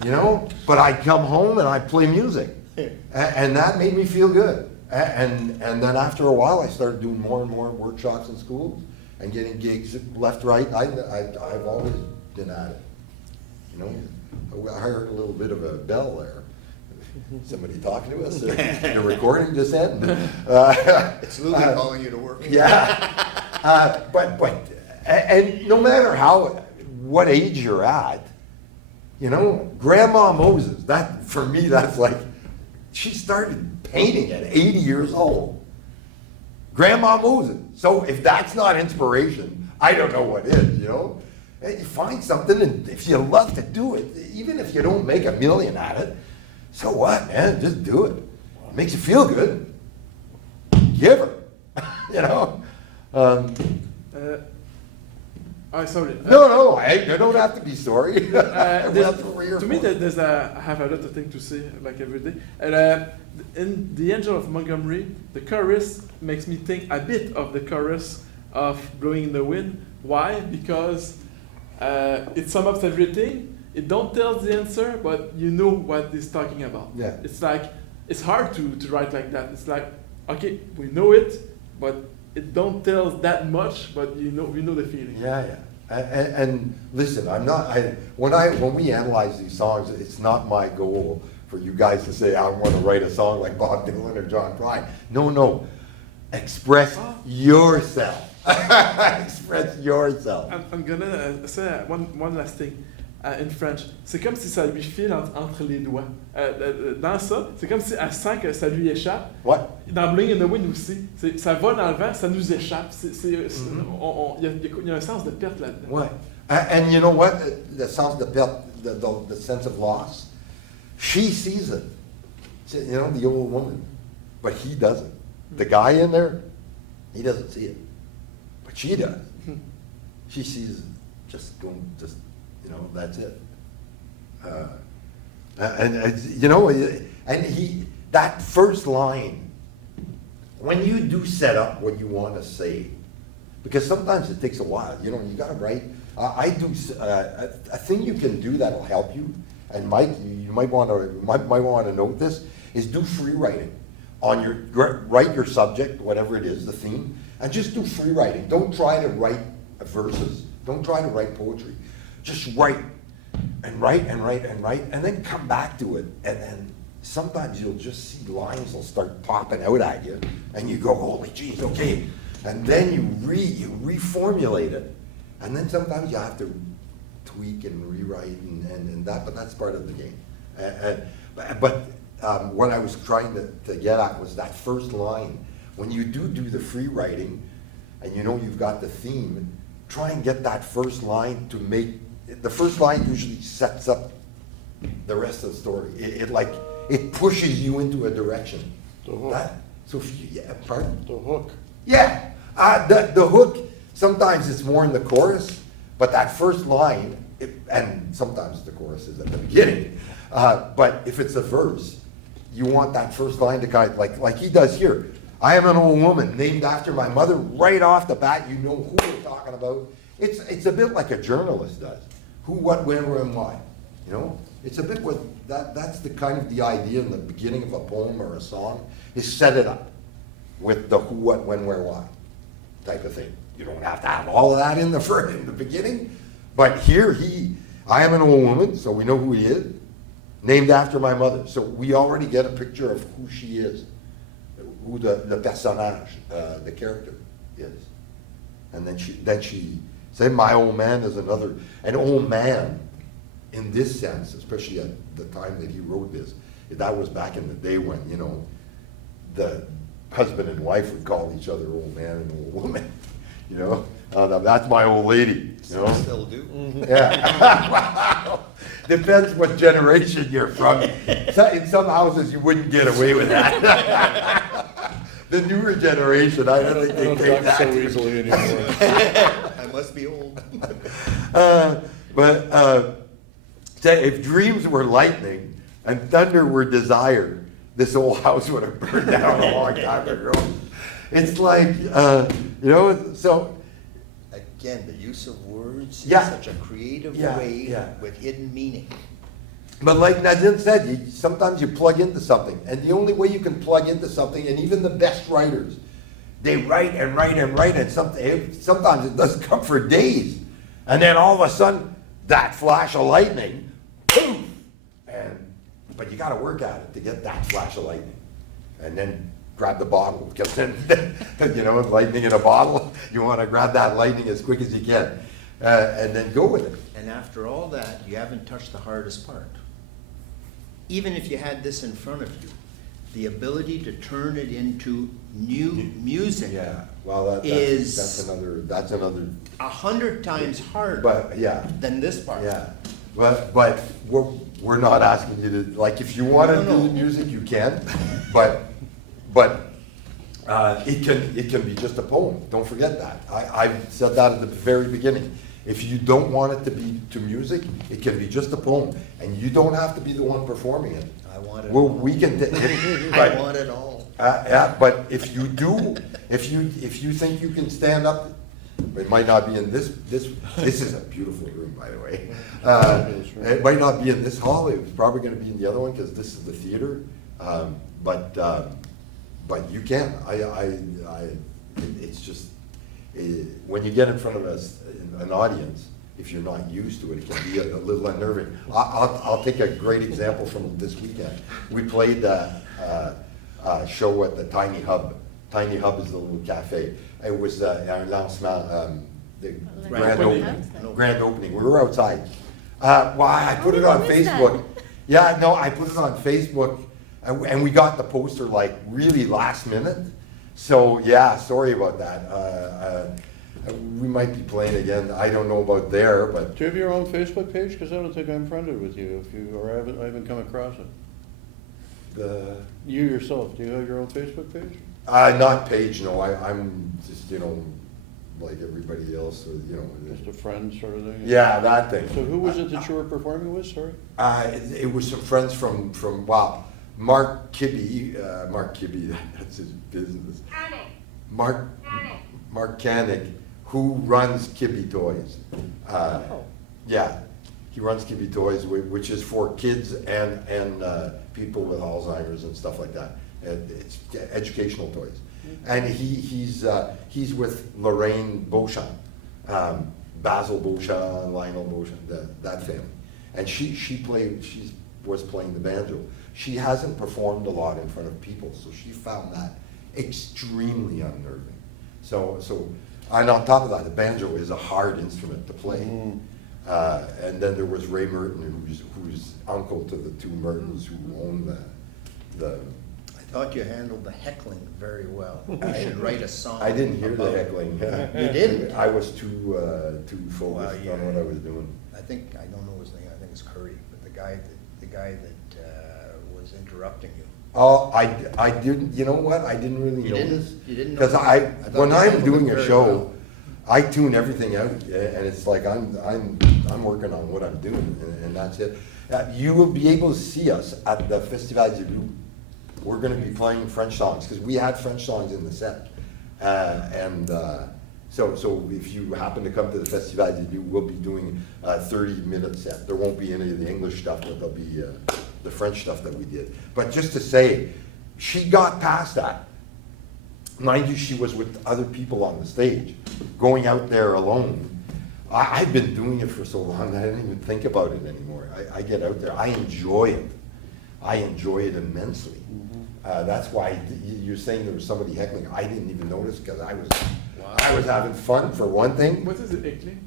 you know? But I'd come home and I'd play music, and that made me feel good. And then after a while, I started doing more and more workshops in schools and getting gigs left, right. I've always been at it, you know? I heard a little bit of a bell there. Somebody talking to us? The recording just ended. It's Louie calling you to work. Yeah. And no matter what age you're at, you know, Grandma Moses, that, for me, that's like, she started painting at 80 years old. Grandma Moses. So if that's not inspiration, I don't know what is, you know? And you find something, and if you love to do it, even if you don't make $1 million at it, so what, man? Just do it. It makes you feel good. Give her, you know? sorry. No, you don't have to be sorry. To me, I have a lot of things to say, like every day. And in The Angel of Montgomery, the chorus makes me think a bit of the chorus of Blowing in the Wind. Why? Because it sums up everything. It don't tell the answer, but you know what it's talking about. Yeah. It's like, it's hard to write like that. It's like, okay, we know it, but it don't tell that much, but we know the feeling. Yeah. And listen, when we analyze these songs, it's not my goal for you guys to say, I want to write a song like Bob Dylan or John Prine. No. Express yourself. Express yourself. I'm gonna say one last thing. In French, c'est comme si ça lui file entre les doigts. Dans ça, c'est comme si elle sent que ça lui échappe. What? Dans Blowing in the Wind aussi, ça va dans le vent, ça nous échappe. Il y a un sens de perte là-dedans. Ouais. And you know what? The sense of the sense of loss. She sees it. You know, the old woman, but he doesn't. The guy in there, he doesn't see it, but she does. She sees just don't, just, you know, that's it. You know, and that first line, when you do set up what you want to say, because sometimes it takes a while, you know, you gotta write. I do, a thing you can do that'll help you, and Mike, you might wanna note this, is do free writing. Write your subject, whatever it is, the theme, and just do free writing. Don't try to write verses. Don't try to write poetry. Just write, and write, and write, and write, and then come back to it, and then sometimes you'll just see lines will start popping out at you, and you go, holy jeez, okay, and then you reformulate it, and then sometimes you have to tweak and rewrite and that, but that's part of the game. What I was trying to get at was that first line. When you do the free writing, and you know you've got the theme, try and get that first line to make, the first line usually sets up the rest of the story. It pushes you into a direction. The hook. So if you, yeah, pardon? The hook. Yeah, the hook, sometimes it's more in the chorus, but that first line, and sometimes the chorus is at the beginning, but if it's a verse, you want that first line to kind of, like he does here. I am an old woman named after my mother. Right off the bat, you know who we're talking about. It's a bit like a journalist does. Who, what, where, and why. You know, it's a bit with that's the kind of the idea in the beginning of a poem or a song, is set it up with the who, what, when, where, why type of thing. You don't have to have all of that in the beginning, but here I am an old woman, so we know who he is, named after my mother. So we already get a picture of who she is, who the personnage, the character is. And then she said, my old man is an old man in this sense, especially at the time that he wrote this. That was back in the day when, you know, the husband and wife would call each other old man and old woman, you know. That's my old lady, you know. Still do. Yeah. Wow. Depends what generation you're from. In some houses, you wouldn't get away with that. The newer generation, I don't think they take that so easily anymore. I must be old. Say if dreams were lightning and thunder were desire, this whole house would have burned down a long time ago. It's like, you know, so. Again, the use of words Yeah. in such a creative Yeah, way yeah. with hidden meaning. But like Nazim said, sometimes you plug into something, and the only way you can plug into something, and even the best writers, they write and write and write, and sometimes it doesn't come for days, and then all of a sudden, that flash of lightning, boom, but you got to work at it to get that flash of lightning, and then grab the bottle, because then, you know, lightning in a bottle, you want to grab that lightning as quick as you can, and then go with it. And after all that, you haven't touched the hardest part. Even if you had this in front of you, the ability to turn it into new music Yeah, well, is that's another, 100 times harder but, yeah. than this part. Yeah, but we're not asking you to, like, if you want to No. do the music, you can, but it can be just a poem. Don't forget that. I said that at the very beginning. If you don't want it to be to music, it can be just a poem, and you don't have to be the one performing it. I want it Well, all. we can. I want it all. Yeah, but if you do, if you think you can stand up, it might not be in this is a beautiful room, by the way. It might not be in this hall, it's probably gonna be in the other one, because this is the theater. But you can, it's just, when you get in front of an audience, if you're not used to it, it can be a little unnerving. I'll take a great example from this weekend. We played a show at the Tiny Hub. Tiny Hub is the little cafe. It was our lancement, the grand opening. We were outside. Well, I put it on Facebook. Yeah, no, I put it on Facebook, and we got the poster like really last minute. So yeah, sorry about that. We might be playing again. I don't know about there, but Do you have your own Facebook page? Because I don't think I'm friended with you. I haven't come across it. You yourself, do you have your own Facebook page? not page. No, I'm just like everybody else, or, you know. Just a friend sort of thing? Yeah, that thing. So who was it that you were performing with, sorry? It was some friends from, wow, Mark Kibbe, that's his business. Panic, Mark panic. Canig, who runs Kibbe Toys. Oh. Yeah, he runs Kibbe Toys, which is for kids and people with Alzheimer's and stuff like that. It's educational toys. And he's with Lorraine Beauchamp, Basil Beauchamp, Lionel Beauchamp, that family. And she was playing the banjo. She hasn't performed a lot in front of people, so she found that extremely unnerving. So, and on top of that, the banjo is a hard instrument to play. And then there was Ray Merton, who's uncle to the two Mertons who own the. I thought you handled the heckling very well. You should write a song. I didn't hear the about- heckling. You didn't? I was too focused Well, on yeah. what I was doing. I think, I don't know his name, I think it's Curry, but the guy that was interrupting you. Oh, I didn't, you know what, I didn't really You didn't? notice. You didn't Because notice? I thought when you I'm handled doing it a very show, well. I tune everything out, and it's like I'm working on what I'm doing, and that's it. You will be able to see us at the Festival du Loup. We're gonna be playing French songs, because we had French songs in the set. So if you happen to come to the Festival du Loup, we'll be doing a 30-minute set. There won't be any of the English stuff, but there'll be the French stuff that we did. But just to say, she got past that. Mind you, she was with other people on the stage, going out there alone. I've been doing it for so long that I don't even think about it anymore. I get out there, I enjoy it. I enjoy it immensely. That's why you're saying there was somebody heckling. I didn't even notice, because I was having fun for one thing. What is it, Eclay?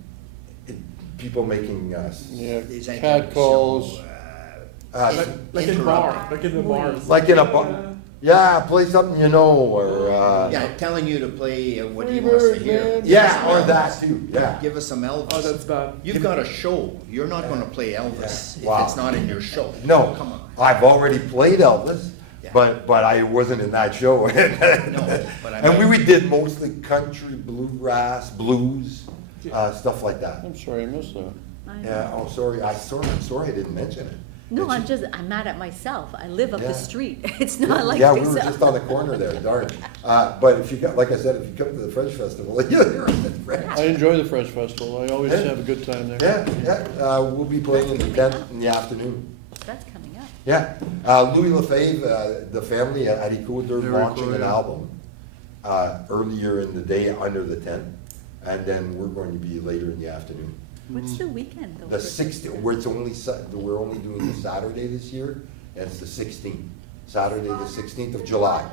People making Yeah, These cat calls. Like in bar, like in the bars. like in a bar. Yeah, play something you know, or Yeah, telling you to play what he wants to hear. yeah, or that too. Yeah. Give us some Elvis. Oh, that's bad. You've got a show, you're not gonna play Elvis if Wow. it's not in your show. No, Come on. I've already played Elvis, Yeah. but I wasn't in that show. but I And mean- we did mostly country, bluegrass, blues, stuff like that. I'm sorry, I missed that. I know. Yeah, oh, sorry, I'm sorry I didn't mention it. No, It's I'm mad at myself. I live up Yeah. the street. It's not like yeah, this. we were just on the corner there, darn it. But if you got, like I said, if you come to the French Festival, you'll hear us at French. I enjoy the French Festival, I always Yeah. have a good time there. We'll be playing in the tent in the afternoon. That's coming up. Yeah, Louis Lefebvre, the family at Haricot, they're Very launching cool, an yeah. album earlier in the day under the tent, and then we're going to be later in the afternoon. What's the weekend though? The for 16th, we're only doing the Saturday this year, and it's the 16th, Saturday the 16th of July.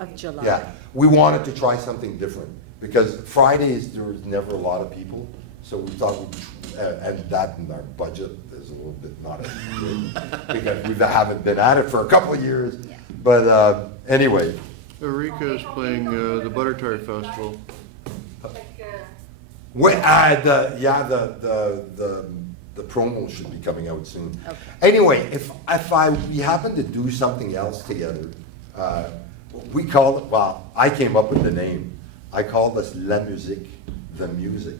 Of July? Yeah, we wanted to try something different, because Fridays, there was never a lot of people, so we thought and that in our budget is a little bit not as good, because we haven't been at it for a couple of years. Yeah. But anyway, Eureka is playing the Butter Tart Festival. the promo should be coming out soon. Okay. Anyway, if we happen to do something else together, we call it, well, I came up with the name. I call this La Musique, the music.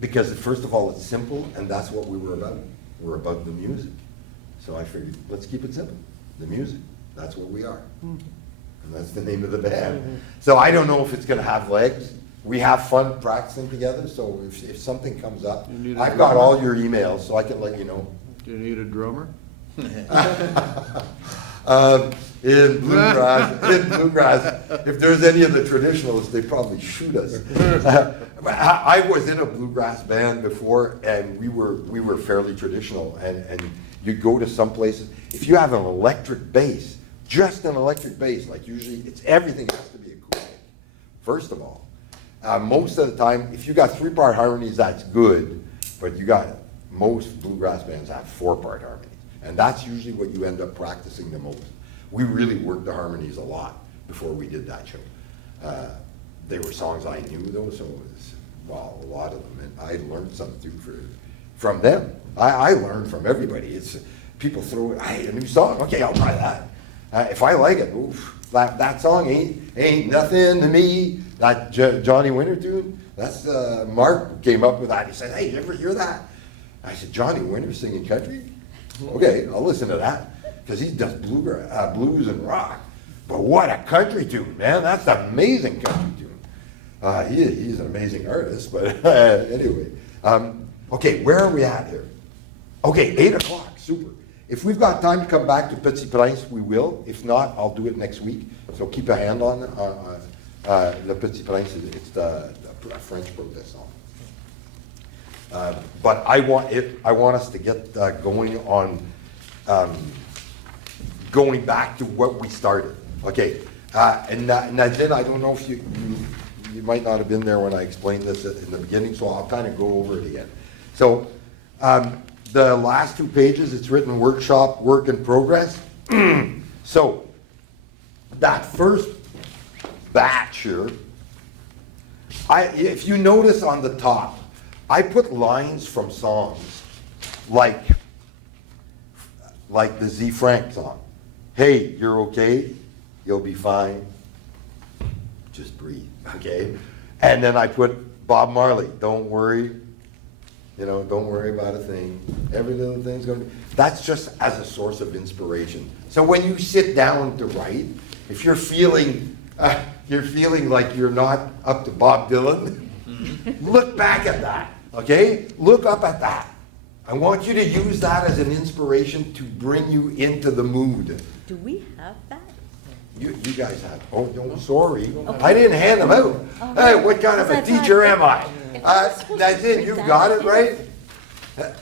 Because first of all, it's simple, and that's what we were about. We're about the music. So I figured, let's keep it simple. The music, that's what we are. And that's the name of the band. So I don't know if it's gonna have legs. We have fun practicing together, so if something comes up, You need a I've got drummer? all your emails, so I can let you know. Do you need a drummer? In bluegrass, if there's any of the traditionalists, they probably shoot us. I was in a bluegrass band before, and we were fairly traditional, and you go to some places, if you have an electric bass, just an electric bass, like usually, everything has to be acoustic, first of all. Most of the time, if you got 3-part harmonies, that's good, but most bluegrass bands have 4-part harmonies, and that's usually what you end up practicing the most. We really worked the harmonies a lot before we did that show. They were songs I knew though, so it was, well, a lot of them, and I learned something from them. I learned from everybody. It's people throw, hey, a new song, okay, I'll try that. If I like it, oof, that song ain't nothing to me. That Johnny Winter tune, That's, Mark came up with that. He said, hey, you ever hear that? I said, Johnny Winter's singing country? Okay, I'll listen to that, because he does blues and rock. But what a country tune, man. That's an amazing country tune. He's an amazing artist, but anyway. Okay, where are we at here? Okay, 8 o'clock, super. If we've got time to come back to Petit Prince, we will. If not, I'll do it next week. So keep a hand on Le Petit Prince. It's the French protest song. But I want us to get going on going back to what we started. Okay, and then I don't know if you might not have been there when I explained this in the beginning, so I'll kind of go over it again. So the last 2 pages, it's written workshop, work in progress. So that first batch here, if you notice on the top, I put lines from songs like the Z Frank song. Hey, you're okay, you'll be fine, just breathe, okay? And then I put Bob Marley, don't worry, don't worry about a thing. Every little thing's gonna be, that's just as a source of inspiration. So when you sit down to write, if you're feeling like you're not up to Bob Dylan, look back at that, okay? Look up at that. I want you to use that as an inspiration to bring you into the mood. Do we have that? You guys have, oh, no, sorry. I didn't hand them out. Hey, what kind of a teacher am I? That's it, you've got it, right?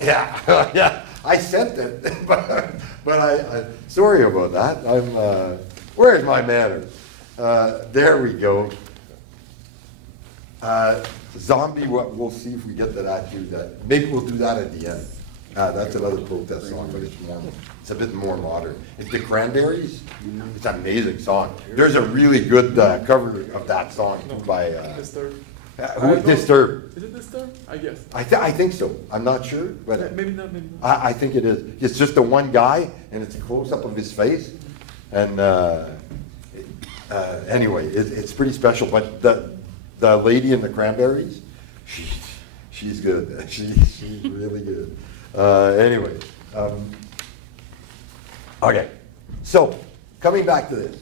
Yeah, yeah, I sent it, but I sorry about that. Where's my manners? There we go. Zombie, we'll see if we get to that too. Maybe we'll do that at the end. That's another protest song, but it's a bit more modern. It's the Cranberries. It's an amazing song. There's a really good cover of that song by Disturbed. Disturbed. Is it Disturbed? I guess. I think so. I'm not sure, but Maybe not, maybe not. I think it is. It's just the one guy, and it's a close-up of his face. And anyway, it's pretty special. But the lady in the Cranberries, she's good. She's really good. Anyway, okay. So coming back to this,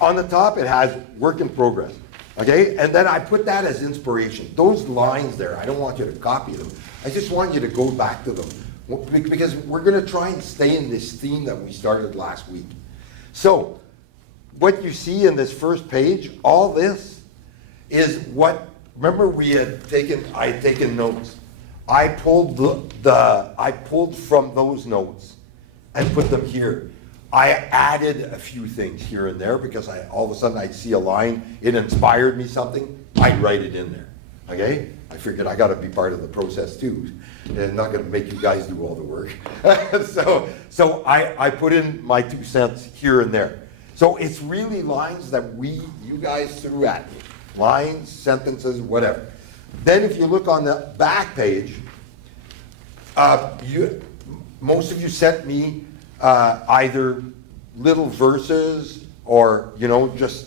on the top it has work in progress. Okay, and then I put that as inspiration. Those lines there, I don't want you to copy them. I just want you to go back to them because we're going to try and stay in this theme that we started last week. So what you see in this first page, all this is what, remember I had taken notes. I pulled I pulled from those notes and put them here. I added a few things here and there because all of a sudden I'd see a line, it inspired me something, I'd write it in there, okay? I figured I gotta be part of the process too. I'm not gonna make you guys do all the work. so I put in my 2 cents here and there. So it's really lines that you guys threw at me. Lines, sentences, whatever. Then if you look on the back page, most of you sent me either little verses or, just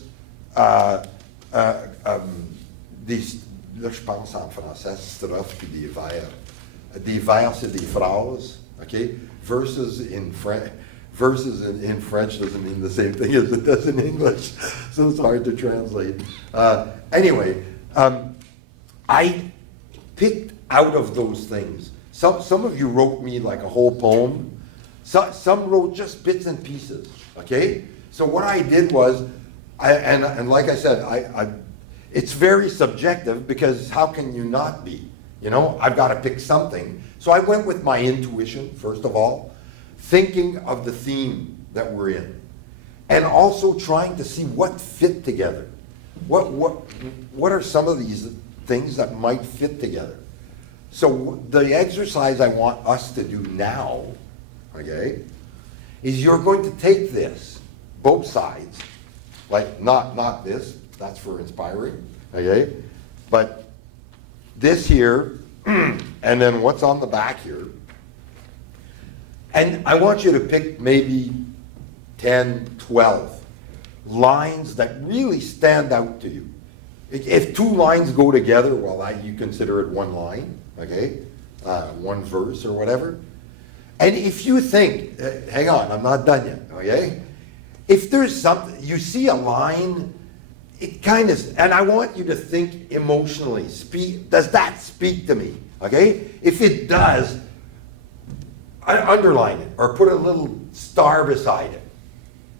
these, là je pense en français, strophes puis des vers. Des vers, c'est des phrases, okay? Verses in French doesn't mean the same thing as it does in English, so it's hard to translate. Anyway, I picked out of those things. Some of you wrote me like a whole poem. Some wrote just bits and pieces, okay? So what I did was, and like I said, it's very subjective because how can you not be? I've got to pick something. So I went with my intuition, first of all, thinking of the theme that we're in, and also trying to see what fit together. What are some of these things that might fit together? So the exercise I want us to do now, okay, is you're going to take this, both sides, like not this, that's for inspiring, okay, but this here, and then what's on the back here, and I want you to pick maybe 10, 12 lines that really stand out to you. If two lines go together, well, you consider it one line, okay? One verse or whatever. And if you think, hang on, I'm not done yet, okay? If there's something, you see a line, it kind of, and I want you to think emotionally, does that speak to me, okay? If it does, underline it, or put a little star beside it,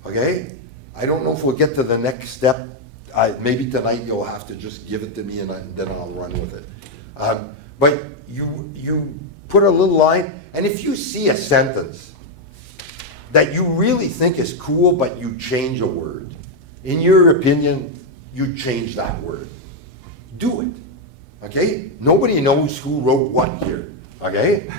okay? I don't know if we'll get to the next step. Maybe tonight you'll have to just give it to me and then I'll run with it. But you put a little line, and if you see a sentence that you really think is cool, but you change a word, in your opinion, you change that word. Do it, okay? Nobody knows who wrote what here, okay?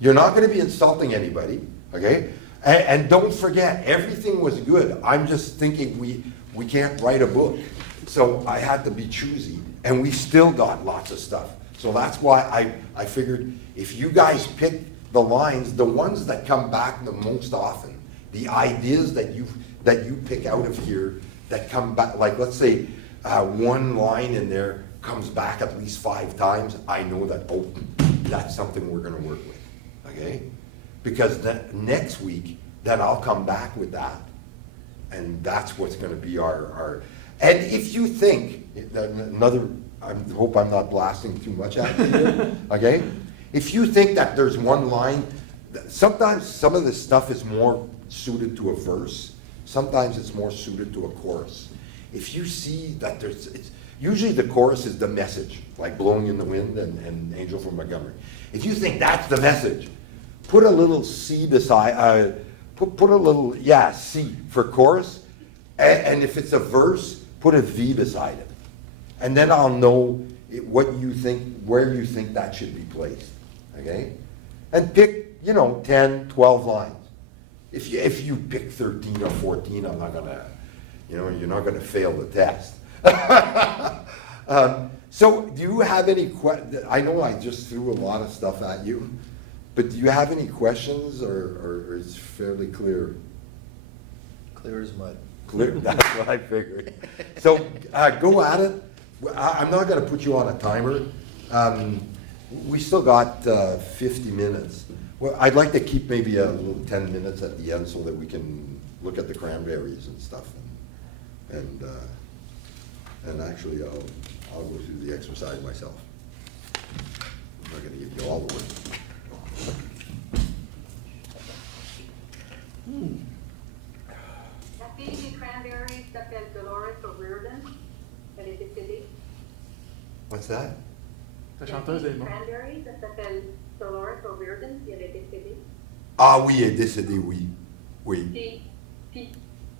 You're not gonna be insulting anybody, okay? And don't forget, everything was good. I'm just thinking we can't write a book. So I had to be choosy, and we still got lots of stuff. So that's why I figured if you guys pick the lines, the ones that come back the most often, the ideas that you pick out of here that come back, like let's say one line in there comes back at least 5 times, I know that, oh, that's something we're gonna work with, okay? Because next week, then I'll come back with that. And that's what's gonna be our and if you think, I hope I'm not blasting too much at you here, okay? If you think that there's one line, sometimes some of this stuff is more suited to a verse, sometimes it's more suited to a chorus. If you see that usually the chorus is the message, like Blowing in the Wind and Angel from Montgomery. If you think that's the message, put a little C beside, put a little, C for chorus, and if it's a verse, put a V beside it. And then I'll know what you think, where you think that should be placed, okay? And pick, 10, 12 lines. If you pick 13 or 14, I'm not gonna, you're not gonna fail the test. So do you have any I know I just threw a lot of stuff at you, but do you have any questions, or is it fairly clear? Clear as mud. Clear, that's what I figured. So go at it. I'm not gonna put you on a timer. We still got 50 minutes. Well, I'd like to keep maybe a little 10 minutes at the end so that we can look at the cranberries and stuff. And actually, I'll go through the exercise myself. I'm not gonna give you all the work. La fille des cranberries s'appelle Dolores O'Riordan. Elle est décédée. What's that? La La chanteuse fille est des morte. cranberries, elle s'appelle Dolores O'Riordan, puis elle est décédée. Ah oui, elle est décédée, oui. Oui. Puis,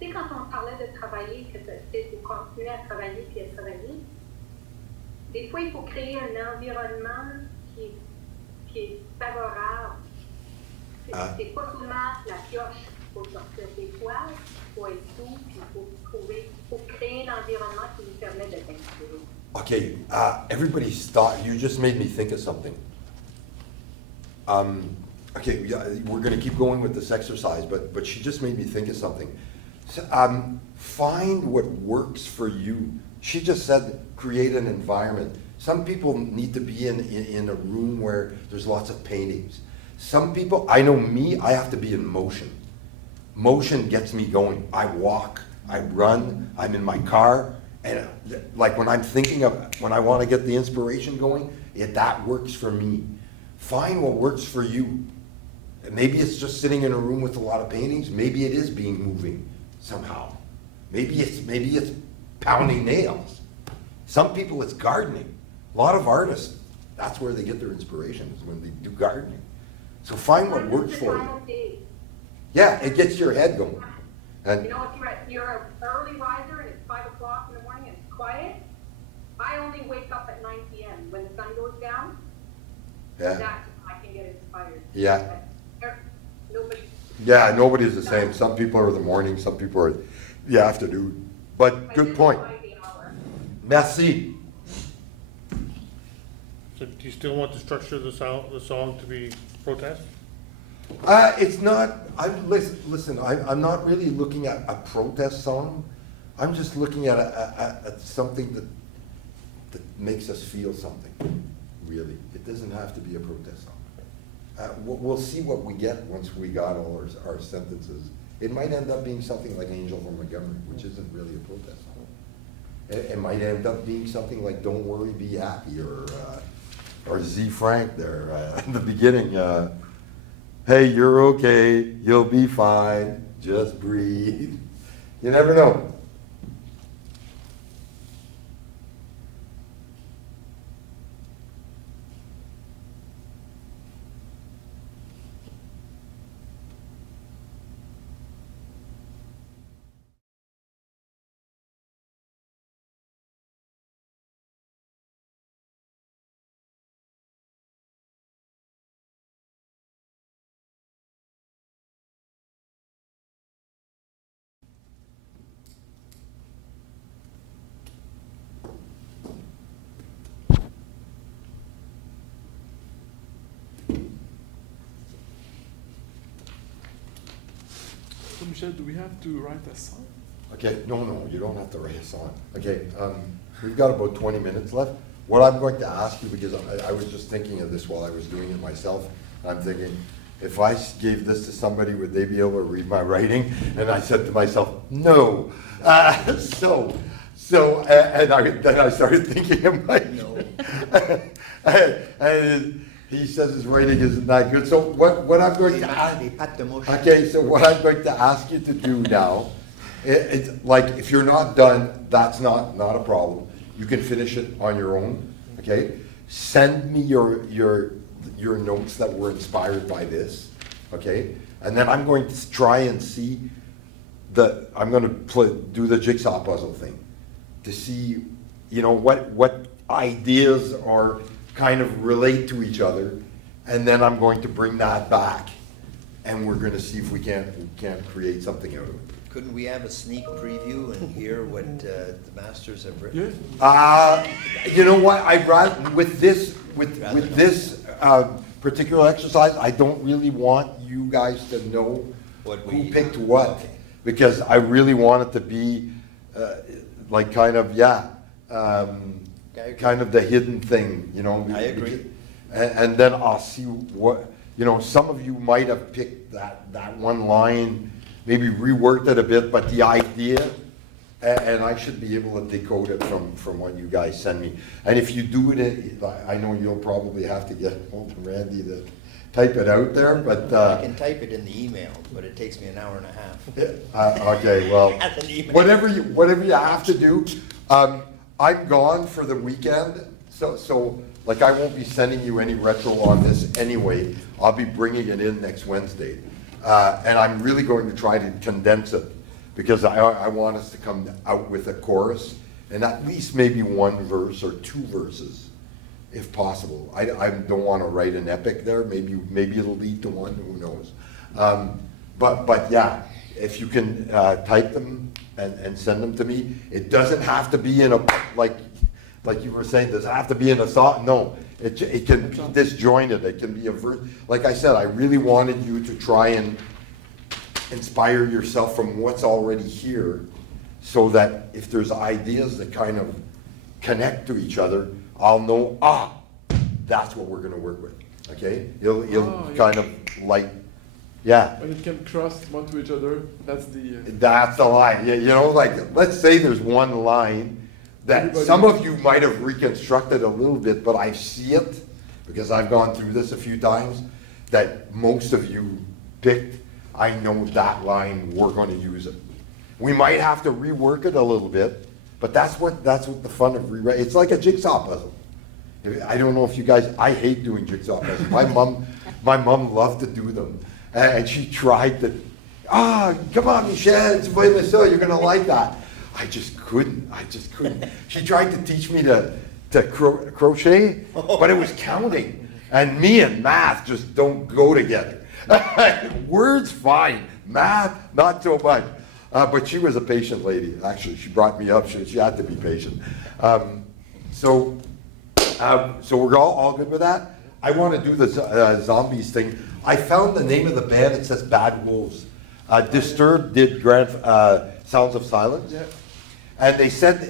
tu sais, quand on parlait de travailler, que tu faut continuer à travailler puis à travailler, des fois, il faut créer un environnement qui est favorable. C'est pas seulement la pioche, il faut sortir des poils, il faut être doux, puis il faut créer un environnement qui nous permet d'être inspiré. Okay, everybody stop. You just made me think of something. Okay, we're going to keep going with this exercise, but she just made me think of something. So, find what works for you. She just said create an environment. Some people need to be in a room where there's lots of paintings. Some people, I know me, I have to be in motion. Motion gets me going. I walk, I run, I'm in my car, and like when I'm thinking of, when I want to get the inspiration going, that works for me. Find what works for you. Maybe it's just sitting in a room with a lot of paintings. Maybe it is being moving somehow. Maybe it's pounding nails. Some people it's gardening. A lot of artists, that's where they get their inspiration, is when they do gardening. So find what works for you. Yeah, it gets your head going. And If you're an early riser and it's 5 o'clock in the morning and it's quiet, I only wake up at 9 p.m. When the sun goes down, that's when I can get inspired. Yeah. Nobody. yeah, nobody's the same. Some people are the morning, some people are the afternoon. But good point. Merci. So do you still want the structure of the song to be protest? It's not, listen, I'm not really looking at a protest song. I'm just looking at something that that makes us feel something, really. It doesn't have to be a protest song. We'll see what we get once we got all our sentences. It might end up being something like Angel from Montgomery, which isn't really a protest song. It might end up being something like Don't Worry, Be Happy, or Z Frank there in the beginning. Hey, you're okay, you'll be fine, just breathe. You never know. So Michel, do we have to write a song? Okay, no, you don't have to write a song. Okay, we've got about 20 minutes left. What I'm going to ask you, because I was just thinking of this while I was doing it myself, I'm thinking, if I gave this to somebody, would they be able to read my writing? And I said to myself, no. Then I started thinking of my, No. and he says his writing isn't that good. So what I'm going to ask, okay, so what I'm going to ask you to do now, it's like, if you're not done, that's not a problem. You can finish it on your own, okay? Send me your notes that were inspired by this, okay? And then I'm going to try and see I'm going to do the jigsaw puzzle thing to see, what ideas are kind of relate to each other, and then I'm going to bring that back, and we're going to see if we can't create something out of it. Couldn't we have a sneak preview and hear what the masters have written? Yeah. You know what? I'd rather with this particular exercise, I don't really want you guys to know who picked what, Okay. because I really want it to be like kind of kind of the hidden thing, I agree. And then I'll see what some of you might have picked that one line, maybe reworked it a bit, but the idea, and I should be able to decode it from what you guys send me. And if you do it, I know you'll probably have to get hold of Randy to type it out there, but. I can type it in the email, but it takes me an hour and a half. Okay, well, As an email. whatever you have to do. I'm gone for the weekend, so like I won't be sending you any retro on this anyway. I'll be bringing it in next Wednesday. And I'm really going to try to condense it, because I want us to come out with a chorus and at least maybe one verse or two verses, if possible. I don't want to write an epic there. Maybe it'll lead to one. Who knows? But yeah, if you can type them and send them to me. It doesn't have to be in a like you were saying. Does it have to be in a song? No. It can be disjointed. It can be a verse. Like I said, I really wanted you to try and inspire yourself from what's already here, so that if there's ideas that kind of connect to each other, I'll know, that's what we're going to work with. Okay? You'll kind of like, yeah. When it can cross one to each other, that's the. That's the line. Like, let's say there's one line that some of you might have reconstructed a little bit, but I see it, because I've gone through this a few times, that most of you picked. I know that line, we're going to use it. We might have to rework it a little bit, but that's what the fun of rewriting. It's like a jigsaw puzzle. I don't know if you guys, I hate doing jigsaw puzzles. My mom loved to do them, and she tried to, come on, Michel, it's vrai, Michel, you're going to like that. I just couldn't. She tried to teach me to crochet, but it was counting. And me and math just don't go together. Words, fine. Math, not so much. But she was a patient lady. Actually, she brought me up. She had to be patient. So we're all good with that. I want to do the zombies thing. I found the name of the band. It says Bad Wolves. Disturbed did Sounds of Silence. Yeah. And they said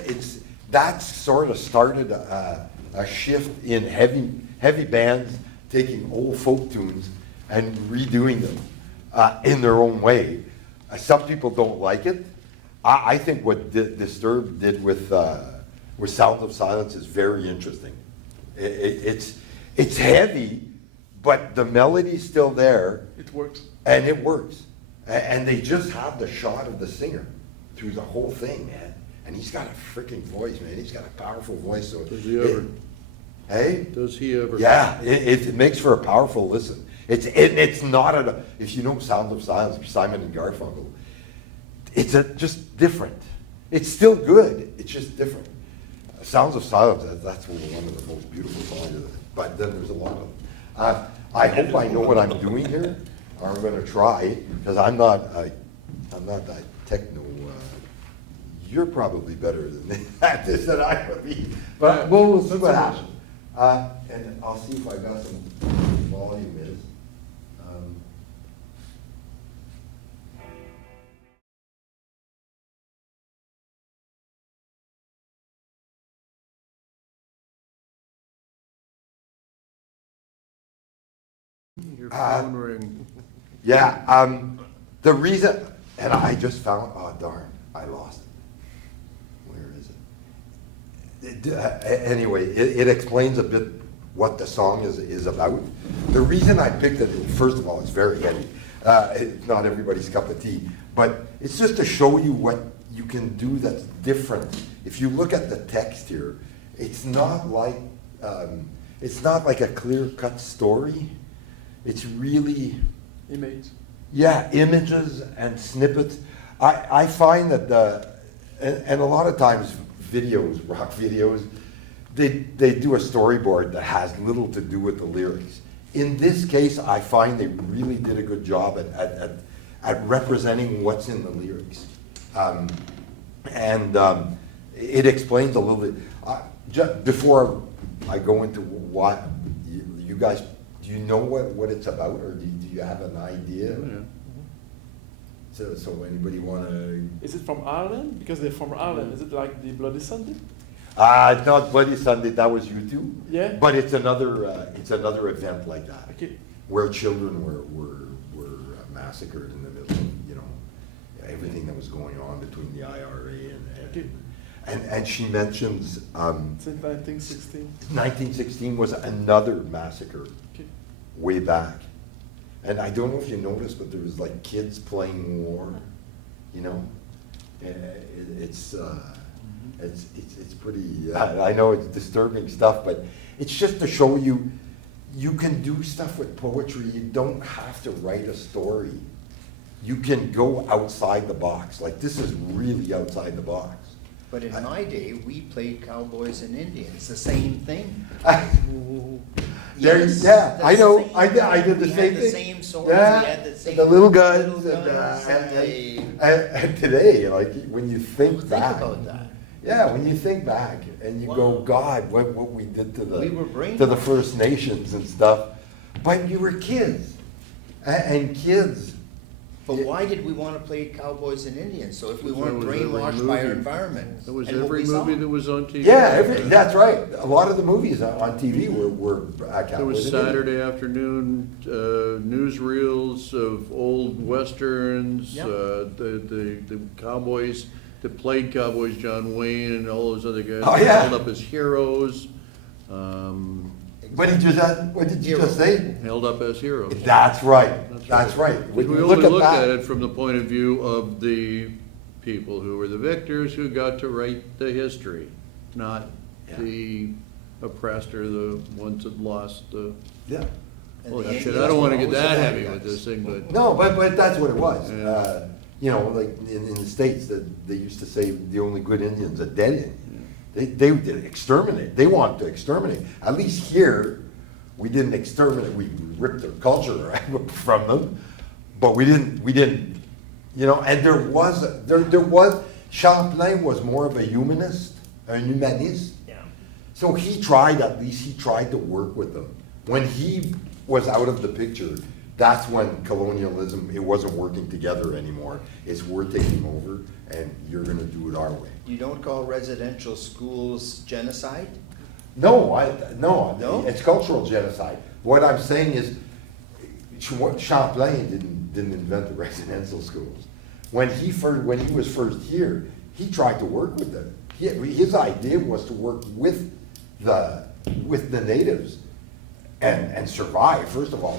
that sort of started a shift in heavy bands taking old folk tunes and redoing them in their own way. Some people don't like it. I think what Disturbed did with Sound of Silence is very interesting. It's heavy, but the melody's still there. It works. And it works. And they just have the shot of the singer through the whole thing, man. And he's got a freaking voice, man. He's got a powerful voice. So Does he ever? Hey? Does he ever? Yeah, it makes for a powerful listen. It's not if you know Sound of Silence, Simon and Garfunkel, it's just different. It's still good, it's just different. Sounds of Silence, that's one of the most beautiful songs, but then there's a lot of them. I hope I know what I'm doing here, or I'm gonna try, because I'm not that techno, you're probably better at this than I would be, but we'll see what happens. And I'll see if I got some volume is. Your phone ring. Yeah, the reason, and I just found, oh darn, I lost it. Where is it? Anyway, it explains a bit what the song is about. The reason I picked it, first of all, it's very heavy. It's not everybody's cup of tea, but it's just to show you what you can do that's different. If you look at the text here, it's not like a clear-cut story. It's really, Image. yeah, images and snippets. I find that and a lot of times videos, rock videos, they do a storyboard that has little to do with the lyrics. In this case, I find they really did a good job at representing what's in the lyrics. It explains a little bit. Just before I go into what you guys, do you know what it's about, or do you have an idea? Yeah. So anybody want to? Is it from Ireland? Because they're from Ireland. Is it like the Bloody Sunday? Not Bloody Sunday. That was you too. Yeah. But it's another event like that, Okay. where children were massacred in the middle of, everything that was going on between the IRA Okay. and she mentions Since 1916. 1916 was another massacre Okay. way back. And I don't know if you noticed, but there was like kids playing war, It's pretty, I know it's disturbing stuff, but it's just to show you can do stuff with poetry. You don't have to write a story. You can go outside the box. Like, this is really outside the box. But in my day, we played cowboys and Indians, the same thing. Yes, Yeah, I the know, same I did the thing. same We had the thing. same swords, Yeah, we had the same. the little guns, little guns and and today, like, when you think Think back. about that. Yeah, when you think back and you go, Wow. God, what we did to We were the First Nations and stuff, but you were kids, and kids. But why did we want to play cowboys and Indians? So if we weren't That was every brainwashed by our movie. environment. That was and what every we saw. movie that was on TV. Yeah, that's right. A lot of the movies on TV were There was Saturday afternoon newsreels of old westerns, Yep. the cowboys that played cowboys, John Wayne and all those other guys. Oh, yeah. Held up as heroes. What did you just say? Held up as heroes. That's right. That's right. When We you only look at look that, at it from the point of view of the people who were the victors who got to write the history, not Yeah. the oppressed or the ones that lost the. yeah. And Well, the that's it. Indians I don't wanna were get always that the heavy bad with guys. this thing, but. No, but that's what it was. Yeah. Like in the States, they used to say the only good Indian's a dead Indian. They did exterminate. They wanted to exterminate. At least here, we didn't exterminate. We ripped their culture from them, but we didn't. And there was Champlain was more of a humanist, Yeah. So he tried to work with them. When he was out of the picture, that's when colonialism, it wasn't working together anymore. We're taking over, and you're gonna do it our way. You don't call residential schools genocide? No, no, No? it's cultural genocide. What I'm saying is, Champlain didn't invent the residential schools. When he was first here, he tried to work with them. His idea was to work with the natives and survive, first of all.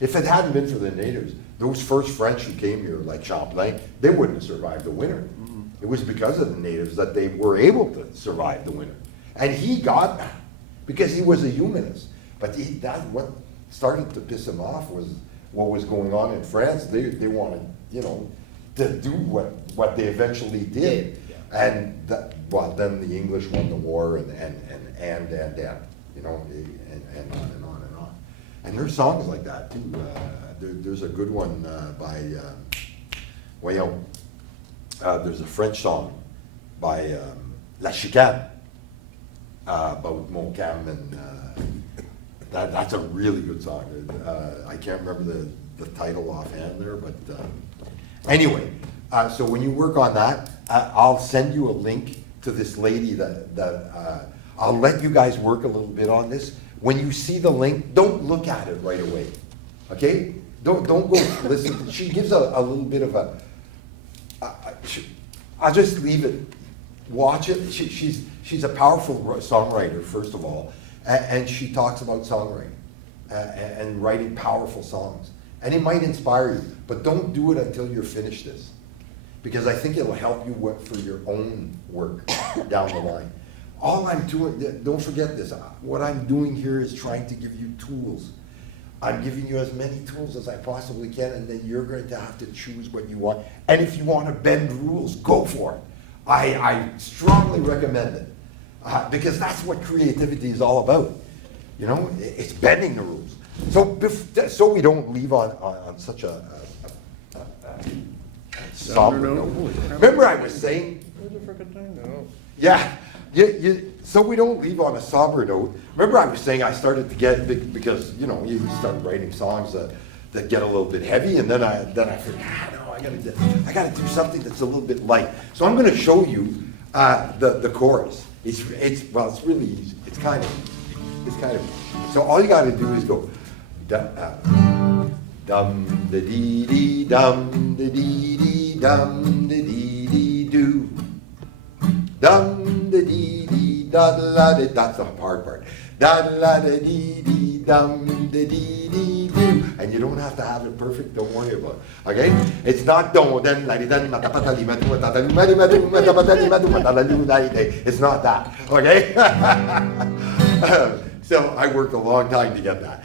If it hadn't been for the natives, those first French who came here, like Champlain, they wouldn't have survived the winter. It was because of the natives that they were able to survive the winter. And he got that, because he was a humanist. But what started to piss him off was what was going on in France. They wanted, to do what they eventually did. Yeah. And then the English won the war and on and on and on. And there's songs like that too. There's a good one by there's a French song by La Chicane about Montcalm, and that's a really good song. I can't remember the title offhand there, but anyway, so when you work on that, I'll send you a link to this lady that I'll let you guys work a little bit on this. When you see the link, don't look at it right away, okay? Don't go listen. She gives a little bit of I'll just leave it. Watch it. She's a powerful songwriter, first of all, and she talks about songwriting and writing powerful songs. And it might inspire you, but don't do it until you're finished this, because I think it'll help you for your own work down the line. All I'm doing, don't forget this, what I'm doing here is trying to give you tools. I'm giving you as many tools as I possibly can, and then you're going to have to choose what you want. And if you want to bend rules, go for it. I strongly recommend it, because that's what creativity is all about. It's bending the rules. So we don't leave on such a somber note. Remember I was saying, yeah, so we don't leave on a somber note. Remember I was saying I started to get, because you start writing songs that get a little bit heavy, and then I figured, no, I gotta do something that's a little bit light. So I'm gonna show you the chorus. It's really easy. It's kind of so all you gotta do is go dum da dee dee dum da dee dee dum da dee dee do dum da dee dee da da da. That's the hard part. Da da da dee dee dum da dee dee do. And you don't have to have it perfect. Don't worry about it. Okay? It's not don't then la dan ma ta pa ta li ma tu ta ta li ma ta pa ta li ma tu ma ta la lu na ide. It's not that. Okay? So I worked a long time to get that,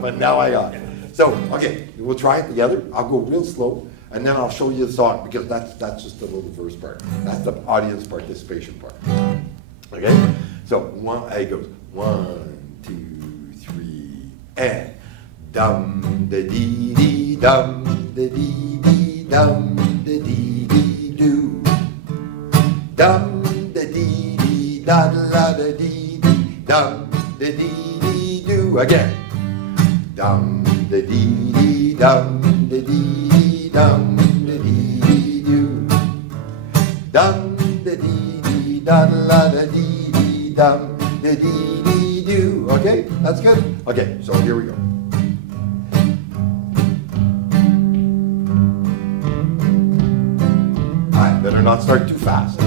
but now I got it. So okay, we'll try it together. I'll go real slow, and then I'll show you the song, because that's just the little verse part. That's the audience participation part. Okay, so it goes 1, 2, 3, and dum da dee dee dum da dee dee dum da dee dee do dum da dee dee da da da dee dee dum da dee dee do again. Dum da dee dee dum da dee dee dum da dee dee do dum da dee dee da da da dee dee dum da dee dee do. Okay, that's good. Okay, so here we go. I better not start too fast.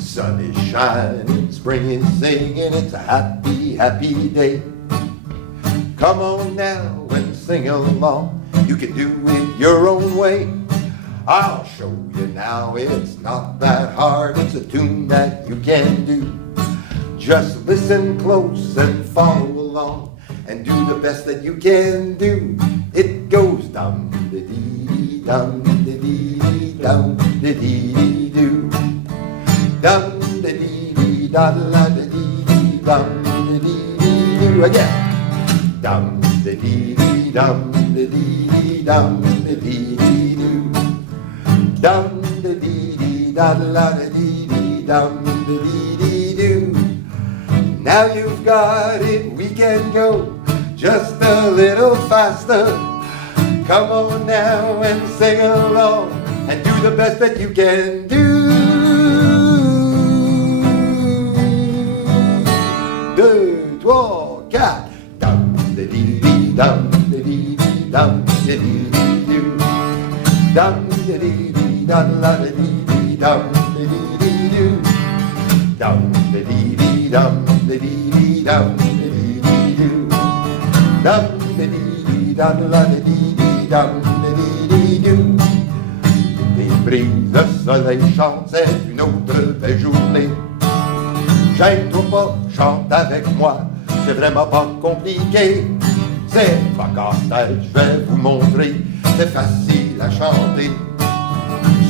Sun is shining, spring is singing, it's a happy, happy day. Come on now and sing along, you can do it your own way. I'll show you now, it's not that hard, it's a tune that you can do. Just listen close and follow along, and do the best that you can do. It goes dum da dee dee dum da dee dee dum da dee dee do dum da dee dee da da da dee dee dum da dee dee do again. Dum da dee dee dum da dee dee dum da dee dee do dum da dee dee da da da dee dee dum da dee dee do. Now you've got it, we can go. just a little faster. Come on now and sing along and do the best that you can do. 2, 3, 4. Dum de dee dee dum de dee dee dum de dee dee doo. Dum de dee dee dum la de dee dee dum de dee dee doo. Dum de dee dee dum de dee dee dum de dee dee doo. Dum de dee dee dum la de dee dee dum de dee dee doo. Des brises, le soleil chante, c'est une autre belle journée. Gêne-toi pas, chante avec moi, c'est vraiment pas compliqué. C'est pas casse-tête, je vais vous montrer, c'est facile à chanter.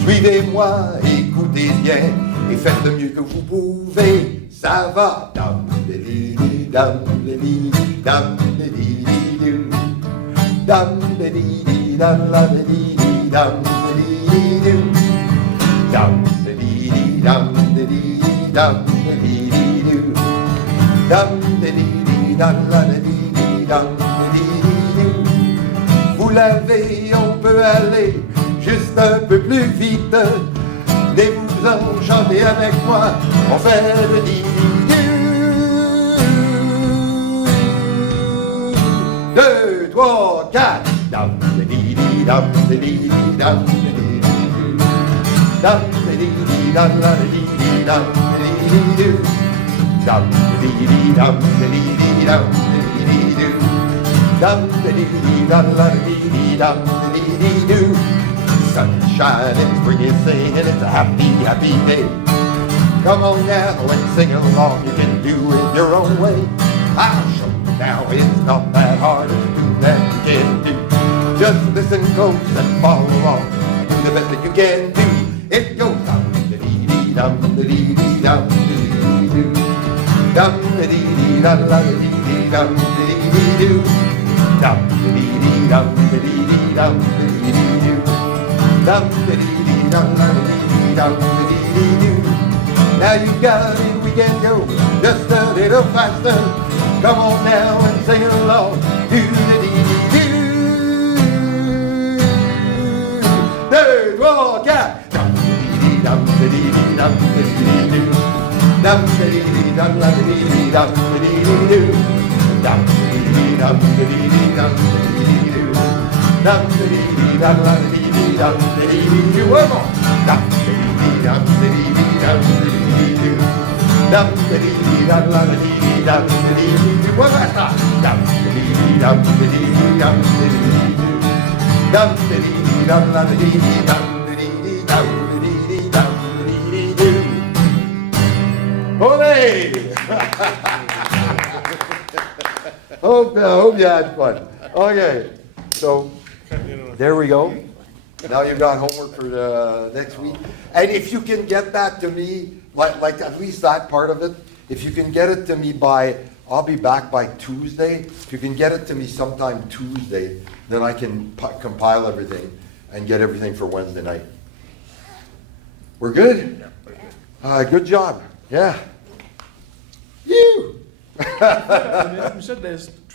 Suivez-moi, écoutez bien, et faites le mieux que vous pouvez. Ça va, dum de dee dee dum de dee dum de dee dee doo. Dum de dee dee dum la de dee dee dum de dee dee doo. Dum de dee dee dum de dee dee dum de dee dee doo. Dum de dee dee dum la de dee dee dum de dee dee doo. Vous l'avez, on peut aller juste un peu plus vite. Venez-vous-en chanter avec moi, on fait le dee dee doo. 2, 3, 4. Dum de dee dee dum de dee dee dum de dee dee doo. Dum de dee dee dum la de dee dee dum de dee dee doo. Dum de dee dee dum de dee dee dum de dee dee doo. Dum de dee dee dum la de dee dee dum de dee dee doo. Sunshine and spring is singing, it's a happy, happy day. Come on now and sing along, you can do it your own way. I'll show you now, it's not that hard to do that you can do. Just listen close and follow along, do the best that you can do. It goes dum de dee dee dum de dee dee dum de dee dee doo. Dum de dee dee dum la de dee dee dum de dee dee doo. Dum de dee dee dum de dee dee dum de dee dee doo. Dum de dee dee dum la de dee dee dum de dee dee doo. Now you got it, we can go just a little faster. Come on now and sing along, do the dee dee doo. 2, 3, 4. Dum de dee dum de dee dee dum de dee dee doo. Dum de dee dee dum la de dee dee dum de dee dee doo. Dum de dee dee dum de dee dee dum de dee dee doo. Dum de dee dee dum la de dee dee dum de dee dee doo. One more. Dum de dee dee dum de dee dee dum de dee dee doo. Dum de dee dee dum la de dee dee dum de dee dee doo. One last time. Dum de dee dee dum de dee dee dum de dee dee doo. Dum de dee dee dum la de dee dee dum de dee dee dum de dee dee dum de dee dee doo. Olé! Hope you had fun. Okay, so there we go. Now you've got homework for the next week. And if you can get that to me, like at least that part of it, if you can get it to me by, I'll be back by Tuesday. If you can get it to me sometime Tuesday, then I can compile everything and get everything for Wednesday night. We're good? Good job. Yeah. You. Michel, there's 3